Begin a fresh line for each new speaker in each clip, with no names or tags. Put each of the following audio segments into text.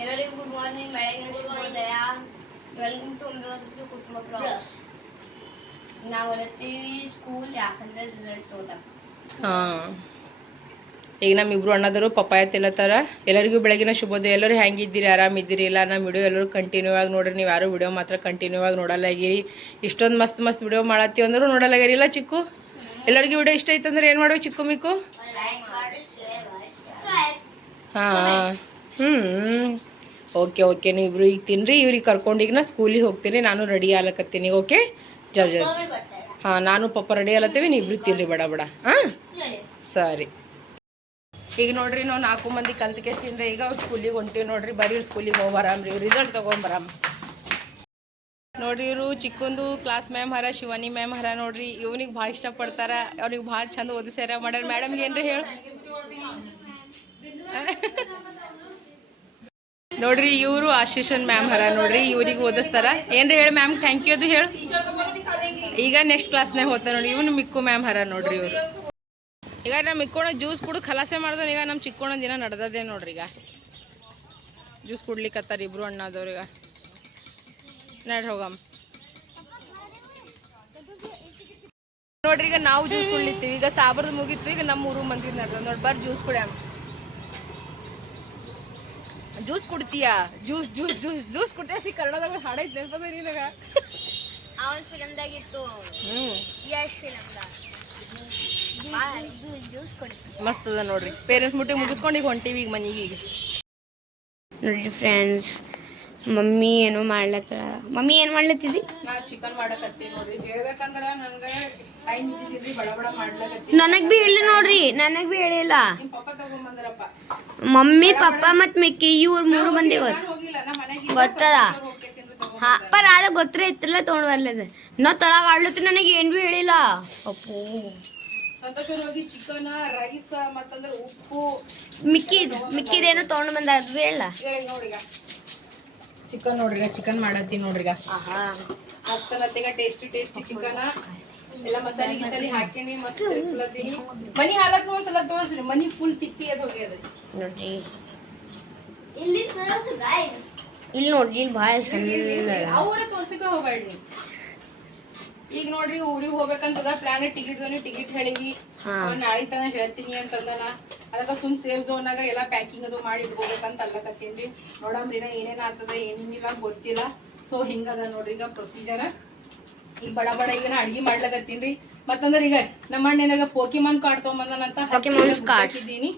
ಎಲ್ಲರಿಗೂ good morning ಬೆಳಗಿನ ಶುಭೋದಯ ವೆಲ್ಕಮ್ ಟು ವಸತಿ ಕುಟುಂಬ ಬ್ಲಾಗ್ಸ್ ನಾವು ಓದುತ್ತೀವಿ ಸ್ಕೂಲ್ ಯಾಕಂದ್ರೆ ರಿಸಲ್ಟ್ ಓದಕ್ಕೆ
ಹಾಂ. ಈಗ ನಮ್ಮಿಬ್ರು ಅಣ್ಣದರು ಪಪ್ಪಾಯ ತಿಲ್ಲತ್ತಾರ ಎಲ್ಲರಿಗೂ ಬೆಳಗಿನ ಶುಭೋದಯ. ಎಲ್ಲರೂ ಹೆಂಗಿದ್ದೀರಿ ಆರಾಮಿದ್ದೀರಿ? ಇಲ್ಲ ನಮ್ಮ ವಿಡಿಯೋ ಎಲ್ಲರೂ ಕಂಟಿನ್ಯೂ ಆಗಿ ನೋಡ್ರಿ. ನೀವು ಯಾರು ವಿಡಿಯೋ ಮಾತ್ರ ಕಂಟಿನ್ಯೂ ಆಗಿ ನೋಡಲಾಗಿರಿ. ಇಷ್ಟೊಂದು ಮಸ್ತ್ ಮಸ್ತ್ ವಿಡಿಯೋ ಮಾಡತ್ತೀವಿ ಅಂದರೂ ನೋಡಲಾಗಿರಿ. ಇಲ್ಲ ಚಿಕ್ಕು? ಎಲ್ಲರಿಗೂ ವಿಡಿಯೋ ಇಷ್ಟ ಐತಂದ್ರೆ ಏನು ಮಾಡ್ಬೇಕು ಚಿಕ್ಕು ಮಿಕ್ಕು?
ಲೈಕ್ ಮಾಡಿ ಶೇರ್ ಮಾಡಿ ಸಬ್ಸ್ಕ್ರೈಬ್
ಹಾಂ. ಹ್ಞೂ ಓಕೆ ಓಕೆ ನೀವು ಇಬ್ರು ಈಗ ತಿನ್ರಿ ಇವ್ರಿಗೆ ಕರ್ಕೊಂಡು ಈಗ ನಾ ಸ್ಕೂಲಿಗೆ ಹೋಗ್ತೀನಿ ನಾನು ರೆಡಿ ಆಗ್ಲಕತ್ತೀನಿ ಓಕೆ ಜಲ್ ಜಲ್
ಬರ್ತಾರೆ
ಹಾಂ ನಾನು ಪಪ್ಪ ರೆಡಿ ಆಗ್ಲತ್ತೀವಿ ನೀವು ಇಬ್ರು ತಿನ್ರಿ ಬಡ ಬಡ ಹಾಂ ಸರಿ ಈಗ ನೋಡ್ರಿ ನಾವು ನಾಲ್ಕು ಮಂದಿ ಕಲ್ತ್ಕೆ ತಿನ್ರಿ ಈಗ ಅವ್ರು ಸ್ಕೂಲಿಗೆ ಹೊಂಟೀವಿ ನೋಡ್ರಿ ಬರೀ ಇವ್ರು ಸ್ಕೂಲಿಗೆ ಹೋಗಿ ಬರಾಮ್ರಿ ರಿಸಲ್ಟ್ ತೊಗೊಂಬರಾಮ್ ನೋಡ್ರಿ ಇವರು ಚಿಕ್ಕಂದು ಕ್ಲಾಸ್ ಮ್ಯಾಮ್ ಹರ ಶಿವಾನಿ ಮ್ಯಾಮ್ ಹರ ನೋಡ್ರಿ ಇವನಿಗೆ ಭಾಳ ಇಷ್ಟಪಡ್ತಾರ ಅವ್ರಿಗೆ ಭಾಳ ಚಂದ ಓದಿಸ್ಯಾರ ಮಾಡ್ಯಾರ ಮೇಡಮ್ಗೆ ಏನ್ರಿ ಹೇಳು ನೋಡ್ರಿ, ಇವರು ಆಶೀಶನ್ ಮ್ಯಾಮ್ ಹರ ನೋಡ್ರಿ, ಇವ್ರಿಗೆ ಓದಿಸ್ತಾರ. ಏನ್ರಿ ಹೇಳಿ ಮ್ಯಾಮ್ ಥ್ಯಾಂಕ್ ಯು ಅದು ಹೇಳು. ಈಗ ನೆಕ್ಸ್ಟ್ ಕ್ಲಾಸ್ನಾಗ ಹೋಗ್ತಾರೆ ನೋಡಿ ಇವನು ಮಿಕ್ಕು ಮ್ಯಾಮ್ ಹರ ನೋಡ್ರಿ ಇವರು. ಈಗ ನಮ್ಮ ಮಿಕ್ಕೋಣ ಜ್ಯೂಸ್ ಕುಡು ಖಲಾಸೆ ಮಾಡ್ದವ್ ಈಗ ನಮ್ಮ ಚಿಕ್ಕೋಣ ದಿನ ನಡ್ದದೆ ನೋಡ್ರಿ ಈಗ. ಜ್ಯೂಸ್ ಕುಡ್ಲಿಕ್ಕತ್ತಾರ ಇಬ್ರು ಅಣ್ಣದವ್ರೀಗ ನಡ್ ಹೋಗಮ್. ನೋಡ್ರಿ, ಈಗ ನಾವು ಜ್ಯೂಸ್ ಕುಡ್ಲಿತ್ತೀವಿ. ಈಗ ಸಾಬರ್ದು ಮುಗೀತು. ಈಗ ನಮ್ಮ ಊರು ಮಂದಿ ನಡ್ದ ನೋಡಿ, ಬರ್ರಿ ಜ್ಯೂಸ್ ಕುಡಿಯಮ್. ಜ್ಯೂಸ್ ಕುಡ್ತೀಯಾ? ಜ್ಯೂಸ್ ಜ್ಯೂಸ್ ಜ್ಯೂಸ್ ಜ್ಯೂಸ್ ಕುಡ್ತೀಯ? ಸಿ ಕನ್ನಡದಾಗ ಹಾಡೈತೆ ನೆನಪದ ನಿನಗ
ಅವನ್ ಫಿಲಮ್ದಾಗಿತ್ತು.
ಹ್ಞೂ
ಯಶ್ ಫಿಲಮ್ದಾಗ ಜ್ಯೂಸ್ ಕೊಡಿ
ಮಸ್ತ್ ಅದ ನೋಡ್ರಿ. ಪೇರೆಂಟ್ಸ್ ಮುಟ್ಟಿ ಮುಗಿಸ್ಕೊಂಡು ಈಗ ಹೊಂಟೀವಿ ಈಗ ಮನೆಗೆ ಈಗ
ನೋಡ್ರಿ ಫ್ರೆಂಡ್ಸ್ ಮಮ್ಮಿ ಏನೋ ಮಾಡ್ಲತ್ತಳ? ಮಮ್ಮಿ ಏನು ಮಾಡ್ಲತ್ತಿದಿ?
ನಾ ಚಿಕನ್ ಮಾಡಕತ್ತಿ ನೋಡ್ರಿ. ಹೇಳ್ಬೇಕಂದ್ರ ನನಗೆ ಟೈಮ್ ಇದ್ದಿದ್ರಿ ಬಡ ಬಡ ಮಾಡ್ಲಕತ್ತೀನಿ
ನನಗ್ ಬಿ ಹೇಳಿ ನೋಡ್ರಿ ನನಗ್ ಬಿ ಹೇಳಿಲ್ಲ
ಪಪ್ಪ ತಗೊಂಬಂದ್ರಪ್ಪ.
ಮಮ್ಮಿ ಪಪ್ಪ ಮತ್ ಮಿಕ್ಕಿ ಇವ್ರು ಮೂರು ಮಂದಿ ಗೊತ್ತ ಗೊತ್ತದ? ಹಾ ಪರ ಗೊತ್ತರೆ ಇತ್ತಲ್ಲ ತೊಗೊಂಡ್ ಬರ್ಲದ ನಾ ತೊಳಗ ಆಡ್ಲತ್ತ ನನಗೆ ಏನ್ ಬಿ ಹೇಳಿಲ್ಲ ಅಪ್ಪು.
ಸಂತೋಷವಾಗಿ ಚಿಕನ್ ರೈಸ್ ಮತ್ತಂದ್ರೆ ಉಪ್ಪು.
ಮಿಕ್ಕಿದ್ ಮಿಕ್ಕಿದೇನು ತೊಗೊಂಡ್ ಬಂದ ಅದು ಹೇಳ.
ನೋಡ್ರಿಗ ಚಿಕನ್ ನೋಡ್ರಿಗ ಚಿಕನ್ ಮಾಡತ್ತೀನಿ ನೋಡ್ರಿಗ. ಮಸ್ತ್ ಟೇಸ್ಟಿ ಟೇಸ್ಟಿ ಚಿಕನ್. ಎಲ್ಲ ಮಸಾಲೆ ಗಿಸಾಲಿ ಹಾಕಿನಿ ಮಸ್ತ್ ತಿರ್ಸ್ಲತ್ತೀನಿ ಮನಿ ಹಾಲಕ್ ಒಂದ್ಸಲ ತೋರಿಸ್ರಿ ಮನಿ ಫುಲ್ ತಿಕ್ಕಿ ಅದ್ ಹೋಗ್ಯದ.
ನೋಡ್ರಿ. ಇಲ್ಲಿ ನೋಡ್ರಿ ಇಲ್ಲಿ ಭಾಳ
ಅವರ ತೋರ್ಸಕ್ಕೆ ಹೋಗ್ಬೇಡ್ನಿ ಈಗ ನೋಡ್ರಿ ಊರಿಗೆ ಹೋಗ್ಬೇಕಂತದ ಪ್ಲಾನ್ ಟಿಕೆಟ್ ಟಿಕೆಟ್ ಹೇಳಿವಿ ನಾಳೆ ತನ ಹೇಳ್ತೀನಿ ಅಂತಂದನ. ಅದಕ್ಕ ಸುಮ್ ಸೇಫ್ ಝೋನಾಗ ಎಲ್ಲಾ ಪ್ಯಾಕಿಂಗ್ ಅದು ಮಾಡಿ ಇಟ್ಕೋಬೇಕಂತ ಅಲ್ಲಕತ್ತೀನ್ರಿ ನೋಡಮ್ರಿ ನಾ ಏನೇನ್ ಆಗ್ತದ ಏನೇನಿಲ್ಲ ಗೊತ್ತಿಲ್ಲ. ಸೊ ಹಿಂಗದ ನೋಡ್ರಿ ಈಗ ಪ್ರೊಸೀಜರ್ ಈಗ ಬಡ ಬಡ ಈಗ ನಾ ಅಡ್ಗಿ ಮಾಡ್ಲಕತ್ತೀನ್ರಿ ಮತ್ತಂದ್ರ ಈಗ ನಮ್ಮ ಅಣ್ಣನಾಗ ಪೋಕಿಮಾನ್ ಕಾರ್ಡ್ ತಗೊಂಬಂದನಂತ ಹಾಕಿದ್ದೀನಿ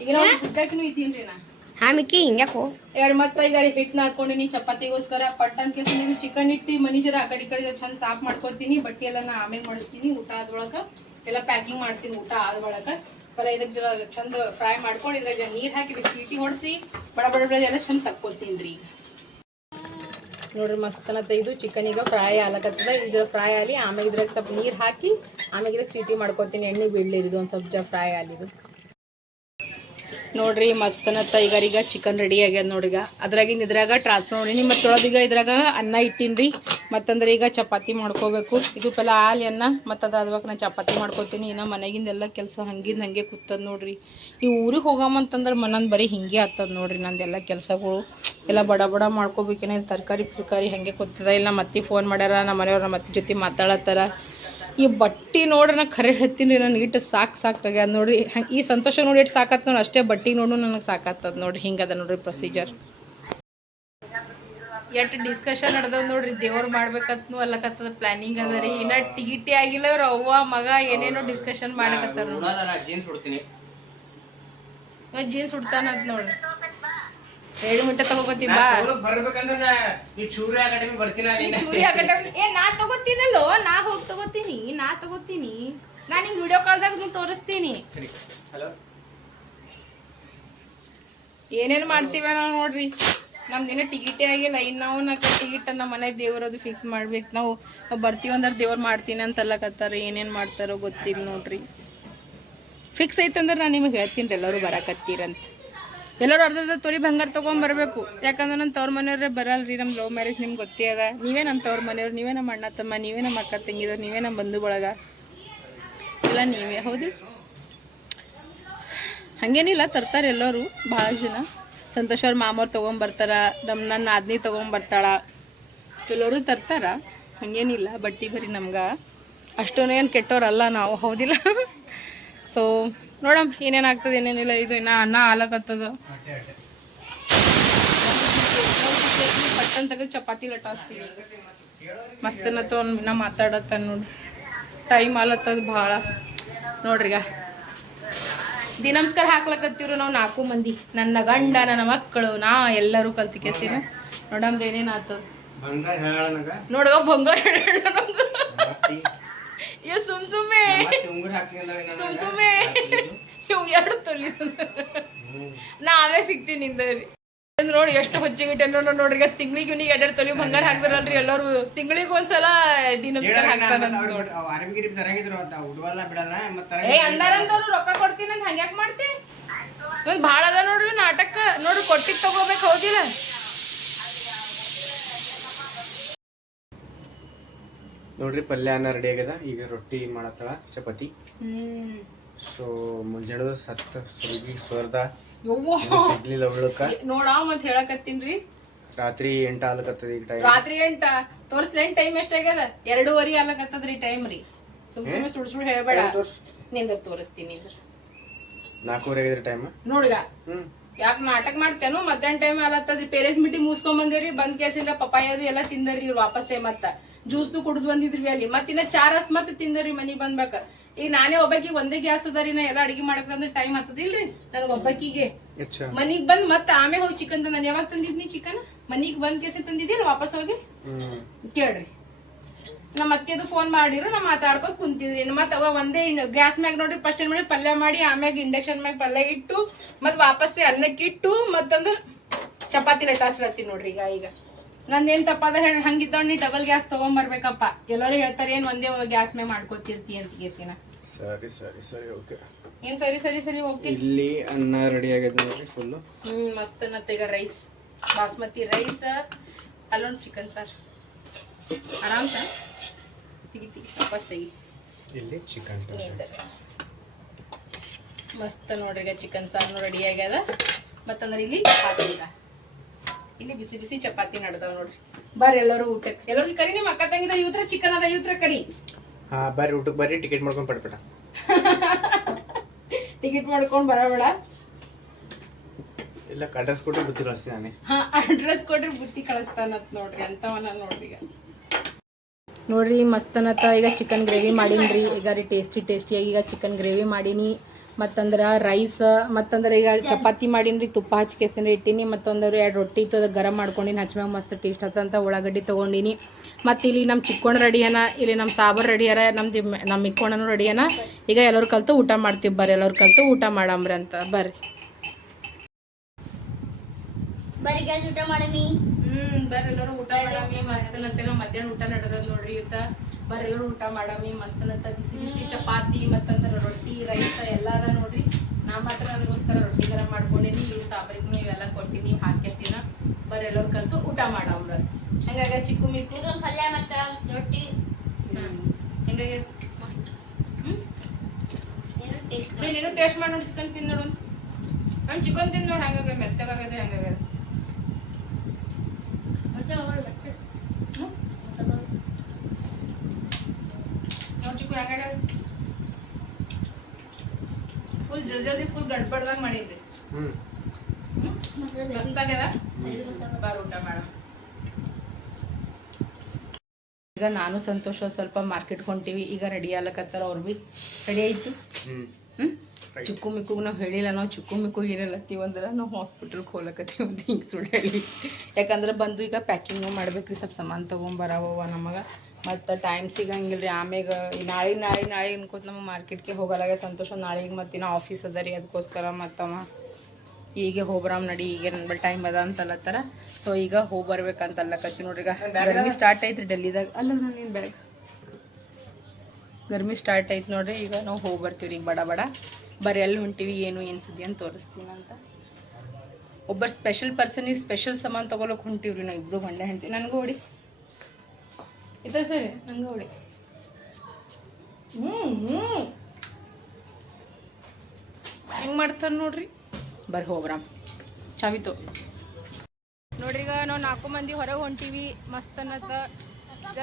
ಈಗ ನಾವು ಗುದ್ದಕಿನೂ ಇದ್ದೀನ್ರಿ ನಾ.
ಹಾ, ಮಿಕ್ಕಿ, ಹಿಂಗ್ಯಾಕೋ
ಎರಡು ಮತ್ತೆ ಈಗ ಹಿಟ್ಟನ್ನ ಹಾಕೊಂಡಿನಿ ಚಪಾತಿಗೋಸ್ಕರ ಪಟ್ಟನ್ ಕೇಸ್ ಇದು ಚಿಕನ್ ಇಟ್ಟು ಮನಿ ಜರ ಆ ಕಡೆ ಈ ಕಡೆ ಚಂದ ಸಾಫ್ ಮಾಡ್ಕೊತೀನಿ, ಬಟ್ಟೆ ಎಲ್ಲ ನಾ ಆಮೇಲೆ ಮಾಡಿಸ್ತೀನಿ, ಊಟ ಆದ್ರೊಳಗ ಎಲ್ಲ ಪ್ಯಾಕಿಂಗ್ ಮಾಡ್ತೀನಿ, ಊಟ ಆದೊಳಗೆ ಪಲ ಇದಕ್ಕೆ ಜರ ಚಂದ ಫ್ರೈ ಮಾಡ್ಕೊಂಡು, ಇದ್ರಾಗ ನೀರ್ ಹಾಕಿ ಇದಕ್ಕೆ ಸೀಟಿ ಹೊಡಿಸಿ, ಬಡ ಬಡ ಬಡ ಎಲ್ಲ ಚಂದ ತಕ್ಕೊತೀನಿ ರೀ. ನೋಡ್ರಿ ಮಸ್ತನ ತೆಗೆದು ಚಿಕನ್ ಈಗ ಫ್ರೈ ಆಲಕತ್ತದ ಇದು ಜರ ಫ್ರೈ ಆಲಿ ಆಮೇಲೆ ಇದ್ರಾಗ ಸ್ವಲ್ಪ ನೀರು ಹಾಕಿ, ಆಮೇಲೆ ಇದಕ್ಕೆ ಸೀಟಿ ಮಾಡ್ಕೊತೀನಿ, ಎಣ್ಣೆ ಬೀಳ್ಲಿರಿದು ಒಂದು ಸ್ವಲ್ಪ ಜರ ಫ್ರೈ ಆಲಿದು ನೋಡ್ರಿ ಮಸ್ತನತ್ತ ಈಗ ಈಗ ಚಿಕನ್ ರೆಡಿ ಆಗ್ಯದ ನೋಡ್ರಿಗ. ಅದ್ರಾಗಿಂದ ಇದ್ರಾಗ ಟ್ರಾನ್ಸ್ಫರ್ ನೋಡಿ ನಿಮ್ಮ ತೊಳೆದೀಗ ಇದ್ರಾಗ ಅನ್ನ ಇಟ್ಟಿನ್ರಿ. ಮತ್ತಂದ್ರೆ ಈಗ ಚಪಾತಿ ಮಾಡ್ಕೋಬೇಕು. ಇದು ಪೆಲ್ಲ ಹಾಲು ಅನ್ನ ಮತ್ತು ಅದಾದ್ವಾಗ ನಾನು ಚಪಾತಿ ಮಾಡ್ಕೋತೀನಿ. ಇನ್ನು ಮನೆಗಿಂದ ಎಲ್ಲ ಕೆಲಸ ಹಂಗಿಂದ ಹಂಗೆ ಕೂತದ ನೋಡ್ರಿ. ಈ ಊರಿಗೆ ಹೋಗಮಂತಂದ್ರೆ ಮನಂದು ಬರೀ ಹಿಂಗೆ ಆಗ್ತದ ನೋಡ್ರಿ ನಂದೆಲ್ಲ ಕೆಲಸಗಳು. ಎಲ್ಲ ಬಡ ಬಡ ಮಾಡ್ಕೋಬೇಕೇನೆ, ತರಕಾರಿ ಫುರ್ಕಾರಿ ಹಂಗೆ ಕೂತದ. ಇಲ್ಲ ಮತ್ತೆ ಫೋನ್ ಮಾಡ್ಯಾರ ನಮ್ಮ ಮನೆಯವ್ರ ನಮ್ಮ ಅತ್ತೆ ಜೊತೆ ಮಾತಾಡತ್ತಾರ. ಈ ಬಟ್ಟಿ ನೋಡ್ರಿ ನಾ ಖರೆ ಹೇಳ್ತೀನಿ ನಾನು ಇಟ್ಟು ಸಾಕು ಸಾಕು ತೆಗ್ಯಾದ ನೋಡ್ರಿ. ಹಂಗೆ ಈ ಸಂತೋಷ ನೋಡಿ ಇಟ್ಟು ಸಾಕತ್ ನೋಡಿ ಅಷ್ಟೇ ಬಟ್ಟಿ ನೋಡು ನನಗೆ ಸಾಕತ್ತದ ನೋಡ್ರಿ. ಹಿಂಗದ ನೋಡ್ರಿ ಪ್ರೊಸೀಜರ್ ಎಷ್ಟು ಡಿಸ್ಕಷನ್ ನಡೆದದ ನೋಡ್ರಿ. ದೇವ್ರು ಮಾಡ್ಬೇಕತ್ನು ಅಲ್ಲಕತ್ತದ ಪ್ಲಾನಿಂಗ್ ಅದ ರೀ. ಇನ್ನ ಟಿ ಆಗಿಲ್ಲ ಅವ್ರ ಅವ್ವ ಮಗ ಏನೇನೋ ಡಿಸ್ಕಷನ್ ಮಾಡಕತ್ತಾರ
ಜೀನ್ಸ್
ಉಡ್ತಾನಂತ ನೋಡ್ರಿ. ಎರಡು ಮಿಟ್ಟ ತಗೋತೀನಿ ಬಾ.
ಬರ್ಬೇಕಂದ್ರ ನಾ ಚೂರಿ ಅಕಾಡೆಮಿ ಬರ್ತೀನಿ
ಚೂರಿ ಅಕಾಡೆಮಿ ಏ ನಾ ತಗೋತೀನಲ್ಲೋ ನಾ ಹೋಗಿ ತಗೋತೀನಿ ನಾ ತಗೋತೀನಿ. ನಾ ನಿಂಗೆ ವಿಡಿಯೋ ಕಾಲ್ದಾಗ ನೀವು ತೋರಿಸ್ತೀನಿ.
ಹಲೋ?
ಏನೇನು ಮಾಡ್ತೀವ ನಾವು ನೋಡ್ರಿ. ನಮ್ದಿನ ಟಿಕೆಟೇ ಆಗಿಲ್ಲ. ಇನ್ನು ನಾವು ನಾಲ್ಕು ಟಿಕೆಟ್ ನಮ್ಮ ಮನೆ ದೇವ್ರದು ಫಿಕ್ಸ್ ಮಾಡ್ಬೇಕು. ನಾವು ನಾವು ಬರ್ತೀವಿ ದೇವ್ರ ದೇವ್ರು ಮಾಡ್ತೀನಿ ಅಂತಲ್ಲಕತ್ತಾರ ಏನೇನು ಮಾಡ್ತಾರೋ ಗೊತ್ತಿಲ್ಲ ನೋಡ್ರಿ. ಫಿಕ್ಸ್ ಐತಂದ್ರೆ ನಾನು ನಿಮಗೆ ಹೇಳ್ತೀನಿ ರೀ ಎಲ್ಲರೂ ಬರಾಕತ್ತೀರಂತ. ಎಲ್ಲರೂ ಅರ್ಧದ ತೊರಿ ಬಂಗಾರ ತೊಗೊಂಬರ್ಬೇಕು ಯಾಕಂದ್ರೆ ನನ್ನ ತವ್ರ ಮನೆಯವ್ರೆ ಬರಲ್ರಿ ನಮ್ಮ ಲವ್ ಮ್ಯಾರೇಜ್ ನಿಮ್ಗೆ ಗೊತ್ತೇ ಅದ. ನೀವೇ ನಮ್ಮ ತವ್ರ ಮನೆಯವ್ರು, ನೀವೇ ನಮ್ಮ ಅಣ್ಣ ತಮ್ಮ, ನೀವೇ ನಮ್ಮ ಅಕ್ಕ ತಂಗಿದವ್ರು, ನೀವೇ ನಮ್ಮ ಬಂಧು ಬಳಗ ಎಲ್ಲ ನೀವೇ ಹೌದು ಹಾಗೇನಿಲ್ಲ, ತರ್ತಾರೆ ಎಲ್ಲರೂ ಭಾಳ ಜನ. ಸಂತೋಷ್ ಅವ್ರ ಮಾಮವ್ರು ತೊಗೊಂಬರ್ತಾರ ನಮ್ಮ ನನ್ನ ಆದ್ನಿ ತೊಗೊಂಬರ್ತಾಳ ಎಲ್ಲರೂ ತರ್ತಾರ, ಹಂಗೇನಿಲ್ಲ, ಬಟ್ಟಿ ಬರೀ ನಮ್ಗೆ. ಅಷ್ಟೊಂದೇನು ಕೆಟ್ಟೋರಲ್ಲ ನಾವು, ಹೌದಿಲ್ಲ? ಸೊ ನೋಡಮ್ ಏನೇನಾಗ್ತದೆ ಏನೇನಿಲ್ಲ ಇದು ಇನ್ನ ಅನ್ನ ಆಲಕತ್ತದ ಪಟ್ಟನ್ ತೆಗೆದು ಚಪಾತಿ ಲಟಾಸ್ತೀವಿ ಮಸ್ತ್ ಮಸ್ತನತ್ತ ಒಂದು ದಿನ ಮಾತಾಡತ್ತ ನೋಡಿ. ಟೈಮ್ ಆಲತ್ತದ ಭಾಳ. ನೋಡ್ರಿಗ ದಿ ನಮಸ್ಕಾರ ಹಾಕ್ಲಕತ್ತೀವ್ರು ನಾವು ನಾಲ್ಕು ಮಂದಿ. ನನ್ನ ಗಂಡ ನನ್ನ ಮಕ್ಕಳು ನಾ ಎಲ್ಲರೂ ಕಲ್ತಿ ಕೆಸಿನ. ನೋಡಮ್ರಿ ಏನೇನು ಆತದ. ನೋಡುವ ಬಂಗಾರ ಇವ್ ಸುಮ್ ಸುಮ್ಮೆ. ಸುಮ್ ಸುಮ್ಮೆ. ಇವ್ ಎರಡು ತೊಲಿ. ನಾ ಅವೇ ಸಿಗ್ತೀನಿ ನಿಂದ ನೋಡಿ ಎಷ್ಟು ಹೊಚ್ಚಿಗಿಟ್ಟೆ ನೋಡ್ ನೋಡ್ರಿ ಈಗ ತಿಂಗಳಿಗೆ ಇವ್ನಿಗೆ ಎರಡೆರಡು ತೊಲಿ ಬಂಗಾರ ಹಾಕ್ತಾರಲ್ರಿ ಎಲ್ಲರೂ. ತಿಂಗಳಿಗೆ ಒಂದ್ಸಲ ದಿ ನಮಸ್ಕಾರ ಹಾಕ್ತಾರ ನೋಡಿ
ಆರಂಭಿಗಿರಿ ತರಂಗಿದ್ರು ಅಂತ. ಉಡ್ವಲ್ಲ ಬಿಡಲ್ಲ ಮತ್ತ
ಏ ಅಣ್ಣಾರಂತ ರೊಕ್ಕ ಕೊಡ್ತೀನಿ ಅಂತ ಹಂಗ್ಯಾಕ್ ಮಾಡ್ತಿ? ಒಂದ್ ಭಾಳ ಅದ ನೋಡ್ರಿ ನಾಟಕ. ನೋಡ್ರಿ ಕೊಟ್ಟಿದ್ ತಗೋಬೇಕು ಹೌದಿಲ್ಲ?
ನೋಡ್ರಿ ಪಲ್ಯ ಅನ್ನ ರೆಡಿ ಆಗ್ಯದ ಈಗ ರೊಟ್ಟಿ ಮಾಡತ್ತಳ ಚಪಾತಿ. ಸೊ ಮುಂಜಾನೆ ಸತ್ತ ಸುಲ್ಗಿ ಸ್ವರ್ದ ಸಿಗ್ಲಿಲ್ಲ ಉಳ್ಳಕ್ಕ
ನೋಡ ಮತ್ ಹೇಳಕತ್ತೀನ್ರಿ
ರಾತ್ರಿ ಎಂಟ ಆಲಕತ್ತದ ಈಗ ಟೈಮ್
ರಾತ್ರಿ ಎಂಟ. ತೋರ್ಸ್ಲೇನ್ ಟೈಮ್ ಎಷ್ಟಾಗ್ಯದ ಎರಡೂವರೆ ಆಲಕತ್ತದ್ರಿ ಟೈಮ್ ರೀ. ಸುಮ್ ಸುಮ್ಮನೆ ಸುಳ್ ಸುಳ್ ಹೇಳ್ಬೇಡ. ನಿಂದ ತೋರಿಸ್ತೀನಿ ನಿಂದ್ರ.
ನಾಲ್ಕೂವರೆ ಆಗಿದ್ರೆ ಟೈಮ್
ನೋಡ್ಗ.
ಹ್ಮ್.
ಯಾಕೆ ನಾಟಕ ಮಾಡ್ತೇನು? ಮಧ್ಯಾಹ್ನ ಟೈಮ್ ಅಲ್ಲತ್ತದ್ರಿ ಪೇರೆಂಟ್ಸ್ ಮೀಟಿಂಗ್ ಮುಗಿಸ್ಕೊಂಡ್ ಬಂದಿರಿ ಬಂದ್ ಕೇಸಿಂದ್ರ ಪಪ್ಪಾಯದು ಅದು ಎಲ್ಲ ತಿಂದರಿ ಇವ್ರು ವಾಪಸ್ಸೇ ಮತ್ತ. ಜ್ಯೂಸ್ನು ಕುಡಿದು ಬಂದಿದ್ರಿ ಅಲ್ಲಿ. ಮತ್ತ ಇನ್ನ ಚಾರಸ್ ಮತ್ತೆ ತಿಂದರಿ ಮನಿಗ್ ಬಂದ್ಬೇಕ ಈಗ ನಾನೇ ಒಬ್ಬಕಿ ಒಂದೇ ಗ್ಯಾಸ್ ಅದರಿ ನಾ ಎಲ್ಲ ಅಡಿಗೆ ಮಾಡಕಂದ್ರೆ ಟೈಮ್ ಹತ್ತದಿಲ್ರಿ ನನಗ ಒಬ್ಬಕಿಗೆ. ಮನಿಗ್ ಬಂದ್ ಮತ್ತೆ ಆಮೇಲೆ ಹೋಗಿ ಚಿಕನ್ ತಂದ. ನಾನು ಯಾವಾಗ ತಂದಿದ್ನಿ ಚಿಕನ್ ಮನಿಗ್ ಬಂದ್ ಕೇಸಿ ತಂದಿದ್ದೀರಿ ವಾಪಸ್ ಹೋಗಿ? ಕೇಳ್ರಿ. ನಮ್ಮ ಅತ್ತೆದು ಫೋನ್ ಮಾಡಿರು ನಾ ಮಾತಾಡ್ಕೊಂಡು ಕುಂತಿದ್ರಿ ಮತ್ತೆ ಅವ ಒಂದೇ ಗ್ಯಾಸ್ ಮ್ಯಾಗ ನೋಡ್ರಿ ಫಸ್ಟ್ ಏನ್ ಮಾಡಿ ಪಲ್ಯ ಮಾಡಿ ಆಮ್ಯಾಗ ಇಂಡಕ್ಷನ್ ಮ್ಯಾಗ ಪಲ್ಯ ಇಟ್ಟು ಮತ್ತೆ ವಾಪಸ್ ಅನ್ನಕ್ಕೆ ಇಟ್ಟು ಮತ್ತಂದ್ರ ಚಪಾತಿ ಲಟಾಸ್ಲತ್ತಿ ನೋಡ್ರಿ ಈಗ ಈಗ. ನಂದೇನ್ ತಪ್ಪದ ಹೇಳಿ ಹಂಗಿತ್ತ ನೀ ಡಬಲ್ ಗ್ಯಾಸ್ ತಗೊಂಬರ್ಬೇಕಪ್ಪ. ಎಲ್ಲರೂ ಹೇಳ್ತಾರೆ ಏನ್ ಒಂದೇ ಗ್ಯಾಸ್ ಮ್ಯಾಗ ಮಾಡ್ಕೋತಿರ್ತಿ ಅಂತ ಗೇಸಿನ
ಸರಿ ಸರಿ ಸರಿ ಓಕೆ
ಏನ್ ಸರಿ ಸರಿ ಸರಿ ಓಕೆ
ಇಲ್ಲಿ ಅನ್ನ ರೆಡಿ ಆಗೈತೆ ನೋಡ್ರಿ ಫುಲ್
ಹ್ಮ್ ಮಸ್ತ್ ಅನ್ನತ್ತೆ ಈಗ ರೈಸ್ ಬಾಸ್ಮತಿ ರೈಸ್ ಅಲ್ಲೊಂದು ಚಿಕನ್ ಸಾರ್. ಆರಾಮ್ ಸರ್ ತೆಗಿತಿ ವಾಪಸ್ ತೆಗಿ.
ಇಲ್ಲಿ ಚಿಕನ್
ಮಸ್ತ್ ನೋಡ್ರಿ ಈಗ ಚಿಕನ್ ಸಾರ್ನು ರೆಡಿ ಆಗ್ಯದ. ಮತ್ತಂದ್ರೆ ಇಲ್ಲಿ ಚಪಾತಿ ಇಲ್ಲ ಇಲ್ಲಿ ಬಿಸಿ ಬಿಸಿ ಚಪಾತಿ ನಡ್ದಾವ ನೋಡ್ರಿ. ಬರ್ರಿ ಎಲ್ಲರೂ ಊಟಕ್ಕೆ ಎಲ್ಲರಿಗೂ ಕರಿ ನಿಮ್ಮ ಅಕ್ಕ ತಂಗಿದ ಇವತ್ರ ಚಿಕನ್ ಅದ ಇವತ್ರ ಕರಿ.
ಹಾ ಬರ್ರಿ ಊಟಕ್ಕೆ ಬರ್ರಿ ಟಿಕೆಟ್ ಮಾಡ್ಕೊಂಡು ಪಡ್ಬೇಡ.
ಟಿಕೆಟ್ ಮಾಡ್ಕೊಂಡು ಬರಬೇಡ.
ಇಲ್ಲ ಅಡ್ರೆಸ್ ಕೊಟ್ಟರೆ ಬುತ್ತಿ ಕಳಿಸ್ತೀನಿ
ಹಾ ಅಡ್ರೆಸ್ ಕೊಟ್ಟರೆ ಬುತ್ತಿ ಕಳಿಸ್ತಾನತ್ ನೋಡ್ರಿ ಅಂತವನ ನೋಡ್ರಿ ಈಗ. ನೋಡ್ರಿ ಮಸ್ತನತ್ತ ಈಗ ಚಿಕನ್ ಗ್ರೇವಿ ಮಾಡೀನಿ ರೀ ಈಗ ರೀ ಟೇಸ್ಟಿ ಟೇಸ್ಟಿಯಾಗಿ ಈಗ ಚಿಕನ್ ಗ್ರೇವಿ ಮಾಡೀನಿ. ಮತ್ತಂದ್ರೆ ರೈಸ್ ಮತ್ತಂದ್ರೆ ಈಗ ಚಪಾತಿ ಮಾಡೀನ್ರಿ. ತುಪ್ಪ ಹಚ್ಚಿ ಕೆಸಿನ ಇಟ್ಟೀನಿ. ಮತ್ತೊಂದ್ರೆ ಎರಡು ರೊಟ್ಟಿ ಇತ್ತು ಗರಂ ಮಾಡ್ಕೊಂಡಿನಿ. ಹಚ್ಮ್ಯಾಗ ಮಸ್ತ್ ಟೇಸ್ಟ್ ಹತ್ತಂತ ಉಳ್ಳಾಗಡ್ಡಿ ತೊಗೊಂಡಿನಿ. ಮತ್ತು ಇಲ್ಲಿ ನಮ್ಮ ಚಿಕ್ಕೋಣ ರೆಡಿ ಅನ, ಇಲ್ಲಿ ನಮ್ಮ ಸಾಬರ್ ರೆಡಿ ಅರ ನಮ್ದು ನಮ್ಮ ಮಿಕ್ಕೋಣನು ರೆಡಿ ಅನ. ಈಗ ಎಲ್ಲರೂ ಕಲ್ತು ಊಟ ಮಾಡ್ತೀವಿ ಬರ್ರಿ. ಎಲ್ಲರೂ ಕಲ್ತು ಊಟ ಮಾಡಮ್ರಿ ಅಂತ ಬರ್ರಿ.
ಬರೀ ಗ್ಯಾಸ್ ಊಟ ಮಾಡಮಿ
ಹ್ಮ್ ಬರ್ರಿ ಎಲ್ಲರೂ ಊಟ ಮಾಡಮಿ ಮಸ್ತನತ್ತಾಗ ಮಧ್ಯಾಹ್ನ ಊಟ ನಡೆದದ ನೋಡ್ರಿ ಇತ್ತ ಬರ್ರಿ ಎಲ್ಲರೂ ಊಟ ಮಾಡಮಿ ಮಸ್ತನತ್ತ ಬಿಸಿ ಬಿಸಿ ಚಪಾತಿ ಮತ್ತಂದ್ರ ರೊಟ್ಟಿ ರೈಸ್ ಎಲ್ಲ ಅದ ನೋಡ್ರಿ. ನಾ ಮಾತ್ರ ನನಗೋಸ್ಕರ ರೊಟ್ಟಿ ಗರ ಮಾಡ್ಕೊಂಡಿನಿ. ಈ ಸಾಬರಿಗೂ ಇವೆಲ್ಲ ಕೊಟ್ಟಿನಿ ಹಾಕಿರ್ತೀನ ಬರ್ರಿ ಎಲ್ಲರೂ ಕಲ್ತು ಊಟ ಮಾಡಮ್ರ ಹಂಗಾಗ ಚಿಕ್ಕು ಮಿಕ್ಕು?
ಪಲ್ಯ ಮತ್ತ ರೊಟ್ಟಿ.
ಹೆಂಗಾಗ
ಏನು ಟೇಸ್ಟ್
ಫ್ರೀ ನೀನು ಟೇಸ್ಟ್ ಮಾಡಿ ನೋಡಿ ಚಿಕನ್ ತಿಂದ್ ನೋಡು ನಾನು ಚಿಕನ್ ತಿಂದ್ ನೋಡಿ. ಹಂಗಾಗ ಮೆತ್ತಗಾಗದೆ ಹಂಗಾಗ
ಮತ್ತೆ ಹೋಗೋಣ ಮತ್ತೆ
ಹ್ಮ್ ನೋಡಿ ಫುಲ್ ಜಲ್ದಿ ಜಲ್ದಿ ಫುಲ್ ಗಡ್ಬಡ್ದಂಗ್ ಮಾಡಿದ್ರಿ. ಮಸ್ತಾಗ್ಯದ? ಬಾರ್ ಊಟ ಮೇಡಮ್ ಈಗ ನಾನು ಸಂತೋಷ ಸ್ವಲ್ಪ ಮಾರ್ಕೆಟ್ ಹೊಂಟೀವಿ ಈಗ ರೆಡಿ ಆಗ್ಲಕತ್ತಾರ ಅವ್ರು ಭೀ ರೆಡಿ ಆಯ್ತು? ಚಿಕ್ಕು ಮಿಕ್ಕುಗ್ ನಾವು ಹೇಳಿಲ್ಲ ನಾವು ಚಿಕ್ಕು ಮಿಕ್ಕು ಏನಲ್ಲತ್ತೀವಿ ಅಂದ್ರೆ ನಾವು ಹಾಸ್ಪಿಟಲ್ಗೆ ಹೋಗ್ಲಕತ್ತೀವಿ ಅಂತ ಹಿಂಗೆ ಸುಳ್ಳು ಹೇಳಿ. ಯಾಕಂದ್ರೆ ಬಂದು ಈಗ ಪ್ಯಾಕಿಂಗು ಮಾಡ್ಬೇಕ್ರಿ ಸ್ವಲ್ಪ ಸಾಮಾನು ತೊಗೊಂಬರವ ನಮಗೆ. ಮತ್ತು ಟೈಮ್ ಸಿಗಂಗಿಲ್ಲ ರೀ ಆಮ್ಯಾಗ ನಾಳೆ ನಾಳೆ ನಾಳೆ ಅನ್ಕೋತ ನಮ್ಮ ಮಾರ್ಕೆಟ್ಗೆ ಹೋಗಲಾಗ ಸಂತೋಷ. ನಾಳೆಗೆ ಇನ್ನೂ ಆಫೀಸ್ ಅದ ರೀ. ಅದಕ್ಕೋಸ್ಕರ ಮತ್ತವ ಈಗ ಹೋಗ್ಬರಾಮ್ ನಡಿ ಈಗ ನನ್ನ ಬಳಿ ಟೈಮ್ ಅದ ಅಂತಲ್ಲತ್ತಾರ ಸೊ ಈಗ ಹೋಗಿ ಬರ್ಬೇಕಂತ ಅಲ್ಲಕತ್ತಿ ನೋಡ್ರಿ. ಈಗ ಗರ್ಮಿ ಸ್ಟಾರ್ಟ್ ಐತ್ರಿ ಡೆಲ್ಲಿದಾಗ. ಅಲ್ಲ ನೀನು ಬ್ಯಾಗ್. ಗರ್ಮಿ ಸ್ಟಾರ್ಟ್ ಆಯ್ತು ನೋಡ್ರಿ. ಈಗ ನಾವು ಹೋಗಿ ಬರ್ತೀವಿ ಈಗ ಬಡ ಬಡ. ಬರೀ ಎಲ್ಲಿ ಹೊಂಟಿವಿ ಏನು ಏನು ಸುದ್ದಿ ಅಂತ ತೋರಿಸ್ತೀನಿ ಅಂತ. ಒಬ್ಬರು ಸ್ಪೆಷಲ್ ಪರ್ಸನಿಗೆ ಸ್ಪೆಷಲ್ ಸಾಮಾನು ತೊಗೊಳಕ್ಕೆ ಹೊಂಟಿವ್ರಿ ನಾವು ಇಬ್ಬರು ಗಂಡ ಹೆಂಡ್ತಿ. ನನಗೂ ಹೊಡಿ. ಇದೆ ಸರಿ ನಂಗೆ ಹೊಡಿ. ಹ್ಞೂ ಹ್ಞೂ ಹೆಂಗೆ ಮಾಡ್ತಾನೆ ನೋಡ್ರಿ? ಬರ್ರಿ ಹೋಗ್ರಾಮ್ ಚಾವಿತು ನೋಡ್ರಿ ಈಗ ನಾವು ನಾಲ್ಕು ಮಂದಿ ಹೊರಗೆ ಹೊಂಟೀವಿ ಮಸ್ತ್ ಅನ್ನತ್ತ.